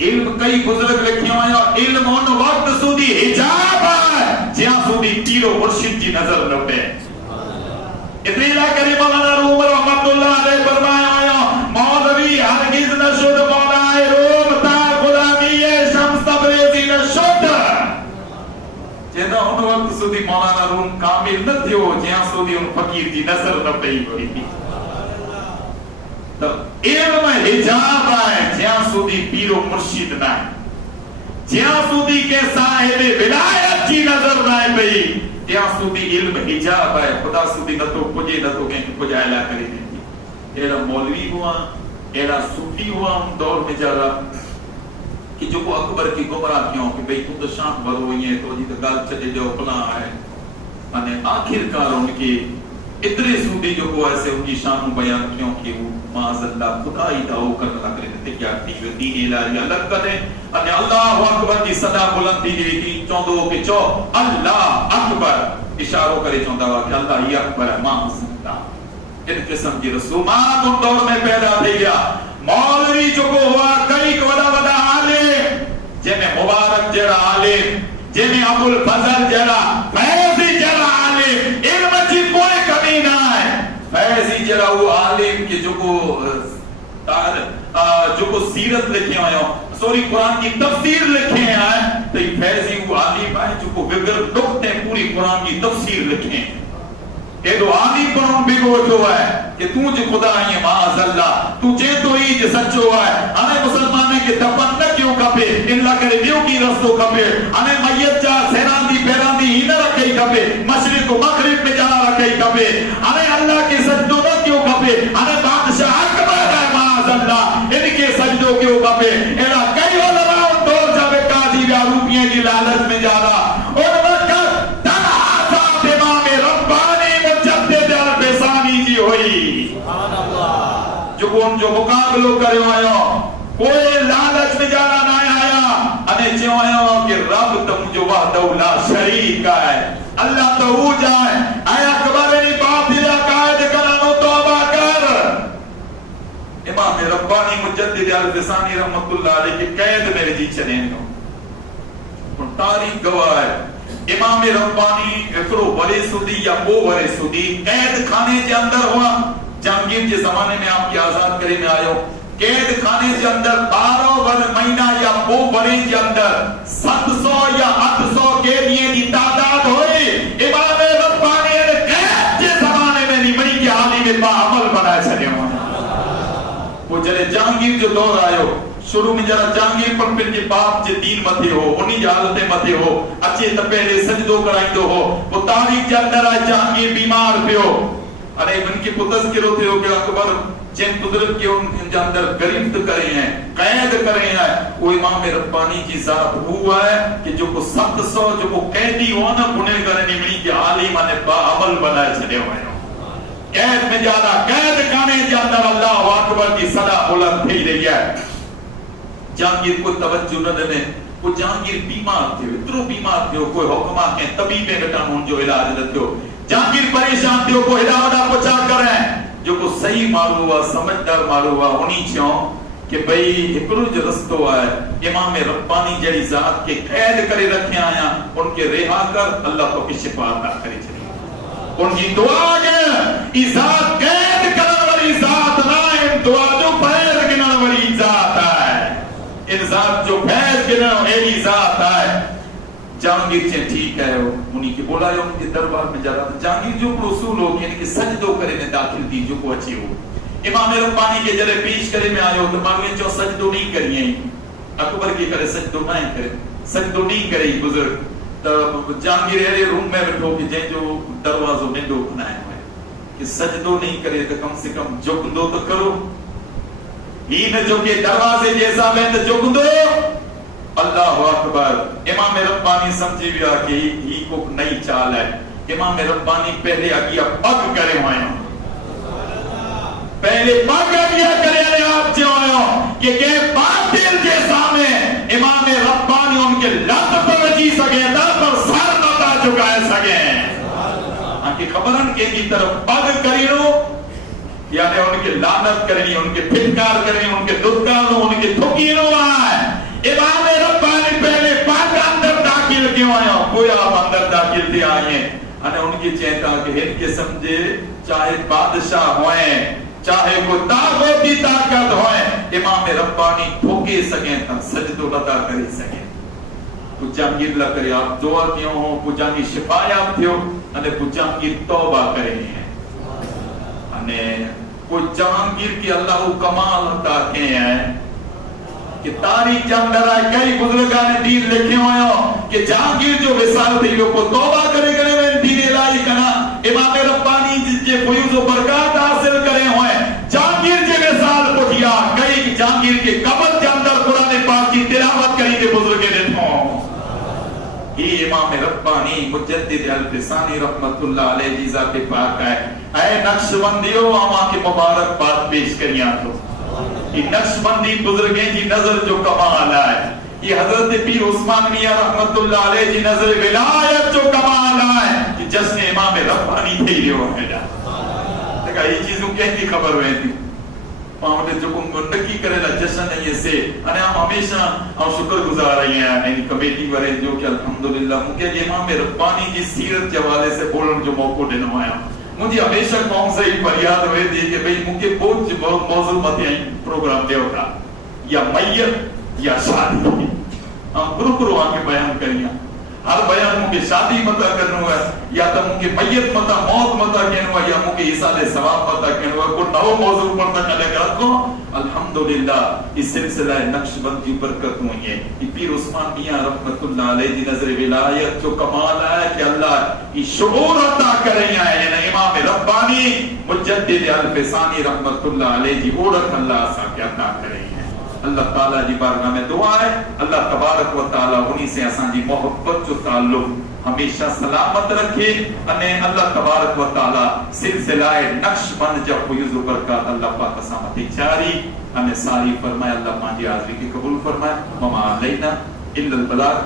علم کئی بزرگ لکھے ہوئے اور علم ان وقت سودی حجاب ہے جہاں سودی پیرو مرشد کی نظر نہ پہ اتنی لا کریم مولانا روم رحمت اللہ علیہ فرمایا ہویا مولوی ہرگز نہ شد مولا روم تا غلامی شمس تبریزی نہ شد جہاں ان وقت سودی مولانا روم کامل نہ تھیو جہاں سودی ان فقیر کی نظر نہ پہ ہوئی تھی تو علم حجاب ہے جہاں سودی پیرو مرشد نہ ہے جہاں سودی کے صاحب ولایت کی نظر نہ پئی جہاں سودی علم حجاب ہے خدا سودی نہ تو کجے نہ تو کہیں کجائلہ کرے دیتی ایرا مولوی ہوا ایرا صوفی ہوا ان دور میں جا رہا کہ جو کو اکبر کی گمراہ کیوں کہ بھئی تم تو شان بھر ہوئی ہیں تو جی تو گال چلے جو اپنا ہے میں آخر کار ان کے اتنے سودی جو کو ایسے ان کی شان بیان کیوں کہ وہ معاذ اللہ خدا ہی دعو کرنے لگ رہے تھے کیا تیو دین الہی الگ کریں انہیں اللہ اکبر کی صدا بلند دی گئی تھی چوندو کہ چو اللہ اکبر اشاروں کرے چوندا ہوا کہ اللہ ہی اکبر ہے معاذ اللہ ان قسم کی رسومات ان دور میں پیدا تھی گیا مولوی جو کو ہوا کئی ودا ودا عالم جنہیں مبارک جڑا عالم جنہیں ابو الفضل جڑا فیضی جڑا عالم علم کی کوئی کمی نہ ہے فیضی جڑا وہ عالم کی جو کو سیرت لکھے ہوئے ہوں سوری قرآن کی تفسیر لکھے ہیں تو یہ فیضی وہ عالم ہے جو کو بگر نقطے پوری قرآن کی تفسیر لکھے ہیں اے دو عالم پر ان بگو جو ہے کہ تو جو خدا ہی معاذ اللہ تو چے تو ہی جو سچو ہے ہمیں مسلمانے کے دفن نہ کیوں کپے اللہ کرے دیو کی رستو کپے ہمیں میت جا سیران دی پیران دی ہی نہ رکھے کپے مشرق و مغرب میں جا رکھے کپے ہمیں اللہ کے سجدو نہ کیوں کپے ہمیں بادشاہ اکبر ہے معاذ اللہ ان کے سجدو کیوں کپے ایلا کئی علماء ان دور جب قاضی یا روپیے کی لالت میں جا رہا اور وقت تنہا ذات امام ربانی مجدد الفسانی جی ہوئی جو کون جو مقابلو کرے ہوئے ہوں کوئی لالچ میں جانا نہ آیا انہیں چاہے ہوں کہ رب تم جو وحدہ لا شریک ہے اللہ تو ہو جائے اے اکبر نی باطل قائد کرنو توبہ کر امام ربانی مجدد الفسانی رحمت اللہ علیہ کی قید میں جی چلیں گا تاریخ گواہ ہے امام ربانی اترو ورے سودی یا بو ورے سودی قید خانے کے اندر ہوا جہانگیر کے زمانے میں آپ کی آزاد کرے میں آئے ہو قید خانے کے اندر 12 مہینہ یا 2 برے کے اندر 700 یا 800 قیدیوں کی تعداد ہوئی امام ربانی نے قید کے زمانے میں نمڑی کے عالی میں عمل بنائے چلے ہوں وہ جلے جہانگیر جو دور آئے ہو شروع میں جرا جہانگیر پر پھر کے باپ جے دین متے ہو انہی جہالتیں متے ہو اچھے تپہلے سجدو کرائیں دو ہو وہ تاریخ کے اندر آئے جہانگیر بیمار پہ ہو ارے ان کی پتس کے روتے ہو کہ اکبر جن قدرت کے ان کے اندر گرفت کرے ہیں قید کرے ہیں وہ امام ربانی کی ذات ہوا ہے کہ جو کو 700 جو کو قیدی ہونا بنے کرنے میں کہ عالم نے با عمل بنائے چلے ہوئے ہیں قید میں جانا قید کھانے کے اندر اللہ اکبر کی صدا بلند تھی رہی ہے جہانگیر کو توجہ نہ دے وہ جہانگیر بیمار تھے اترو بیمار تھے کوئی حکمہ کے طبیبیں گٹانون جو علاج نہ تھے جہانگیر پریشان تھے کو ہدایت پہنچا کر ہیں جو کو صحیح معلوم ہوا سمجھدار معلوم ہوا انہی چوں کہ بھئی ہکڑو جو رستو ہے امام ربانی جڑی ذات کے قید کرے رکھے آیا ان کے رہا کر اللہ کو کی شفا عطا کرے چلی ان کی دعا کے ذات قید کرنے والی ذات نہ ان دعا جو فیض گننے والی ذات ہے ان ذات جو فیض گننے والی ذات ہے جہانگیر چاہے ٹھیک ہے انہی کی بولا ہے ان کے دربار میں جا رہا تھا جہانگیر جو رسول ہو یعنی کہ سجدو کرے میں داخل تھی جو کو اچھی ہو امام ربانی کے جلے پیش کرے میں آئے ہو تو مانگویں جو سجدو نہیں کری ہیں اکبر کی کرے سجدو نہیں کرے سجدو نہیں کرے بزرگ تو جہانگیر ایرے روم میں بیٹھو کہ جن جو دروازوں میں دو بنائے ہوئے کہ سجدو نہیں کرے تو کم سے کم جھکندو تو کرو ہی نہ جو کہ دروازے جیسا میں تو جھکندو اللہ اکبر امام ربانی سمجھے بھی کہ یہ کو نئی چال ہے امام ربانی پہلے آگیا پگ کرے ہوئے ہیں پہلے پگ آگیا کرے ہیں آپ جو آئے کہ باطل کے سامنے امام ربانی ان کے لط پر رجی سکے لط پر سر نتا چکائے سکے آنکہ خبرن کے کی طرف پگ کری رو یعنی ان کے لعنت کرنی ان کے پھنکار کرنی ان کے ددکار ان کے تھکی رو آئے امام ربانی پہلے پاک اندر داخل کیوں آیا کوئی آپ اندر داخل تھے آئے انہیں ان کی چہتا کہ ان کے سمجھے چاہے بادشاہ ہوئیں چاہے کو طاقتی طاقت ہوئیں امام ربانی ٹھوکے سکیں تا سجدو لتا کری سکیں پجانگیر لکرے آپ دعا کیوں ہوں پجانگیر شفایات تھے انہیں پجانگیر توبہ کرے ہیں انہیں پجانگیر کی اللہ کمال عطا کے ہیں کہ تاریخ کے اندر آئے کئی بزرگان دین لکھے ہوئے ہوں کہ جہانگیر جو وصال تھے وہ کو توبہ کرے کرے میں دین الہی کنا امام ربانی جس کے فیوز و برکات حاصل کرے ہوئے جہانگیر جو وصال کو دیا کئی جہانگیر کے قبر کے اندر قرآن پاک کی تلاوت کری کے بزرگے دیتا ہوں یہ امام ربانی مجدد الفسانی رحمت اللہ علیہ جی ذات پاک ہے اے نقش بندیو آما کے مبارک بات پیش کریاں تو یہ نقش بندی بزرگیں جی نظر جو کمال ہے یہ حضرت پیر عثمان میاں رحمت اللہ علیہ جی نظر ولایت جو کمال ہے کہ جشن امام ربانی تھے یہ ہو ہے جا دیکھا یہ چیزوں کہتی خبر ہوئے تھی ہمیں جو نکی کرے لا جشن ہے یہ سے انہیں ہم ہمیشہ ہم شکر گزار رہی ہیں یعنی کمیٹی ورے جو کہ الحمدللہ مجھے امام ربانی کی سیرت کے حوالے سے بولن جو موقع دینا آیا مجھے ہمیشہ قوم سے ہی فریاد ہوئے تھی کہ بھئی مجھے بہت موضوع مت ہیں پروگرام دے ہوتا یا میت یا شادی ہم گروہ آگے بیان کریاں ہر بیان مجھے شادی متا کرنو ہے یا تا مجھے میت متا موت متا کہنو ہے یا مجھے حسال ثواب متا کہنو ہے کوئی نو موضوع پڑھتا کرے گا تو الحمدللہ اس سلسلہ نقش بندی برکت ہوئی ہے یہ پیر عثمان میاں رحمت اللہ علیہ دی نظر ولایت جو کمال ہے کہ اللہ یہ شعور عطا کریں ہیں یعنی امام ربانی مجدد الفسانی رحمت اللہ علیہ دی اوڑک اللہ سا کہ عطا کریں ہیں اللہ تعالیٰ جی بارگاہ میں دعا ہے اللہ تبارک و تعالیٰ انہی سے آسان جی محبت جو تعلق ہمیشہ سلامت رکھے انہیں اللہ تبارک و تعالیٰ سلسلہ نقش بند جب فیض و برکات اللہ پاک سامت جاری ہمیں ساری فرمائے اللہ مانجی آزوی کی قبول فرمائے وما علینا الا البلاغ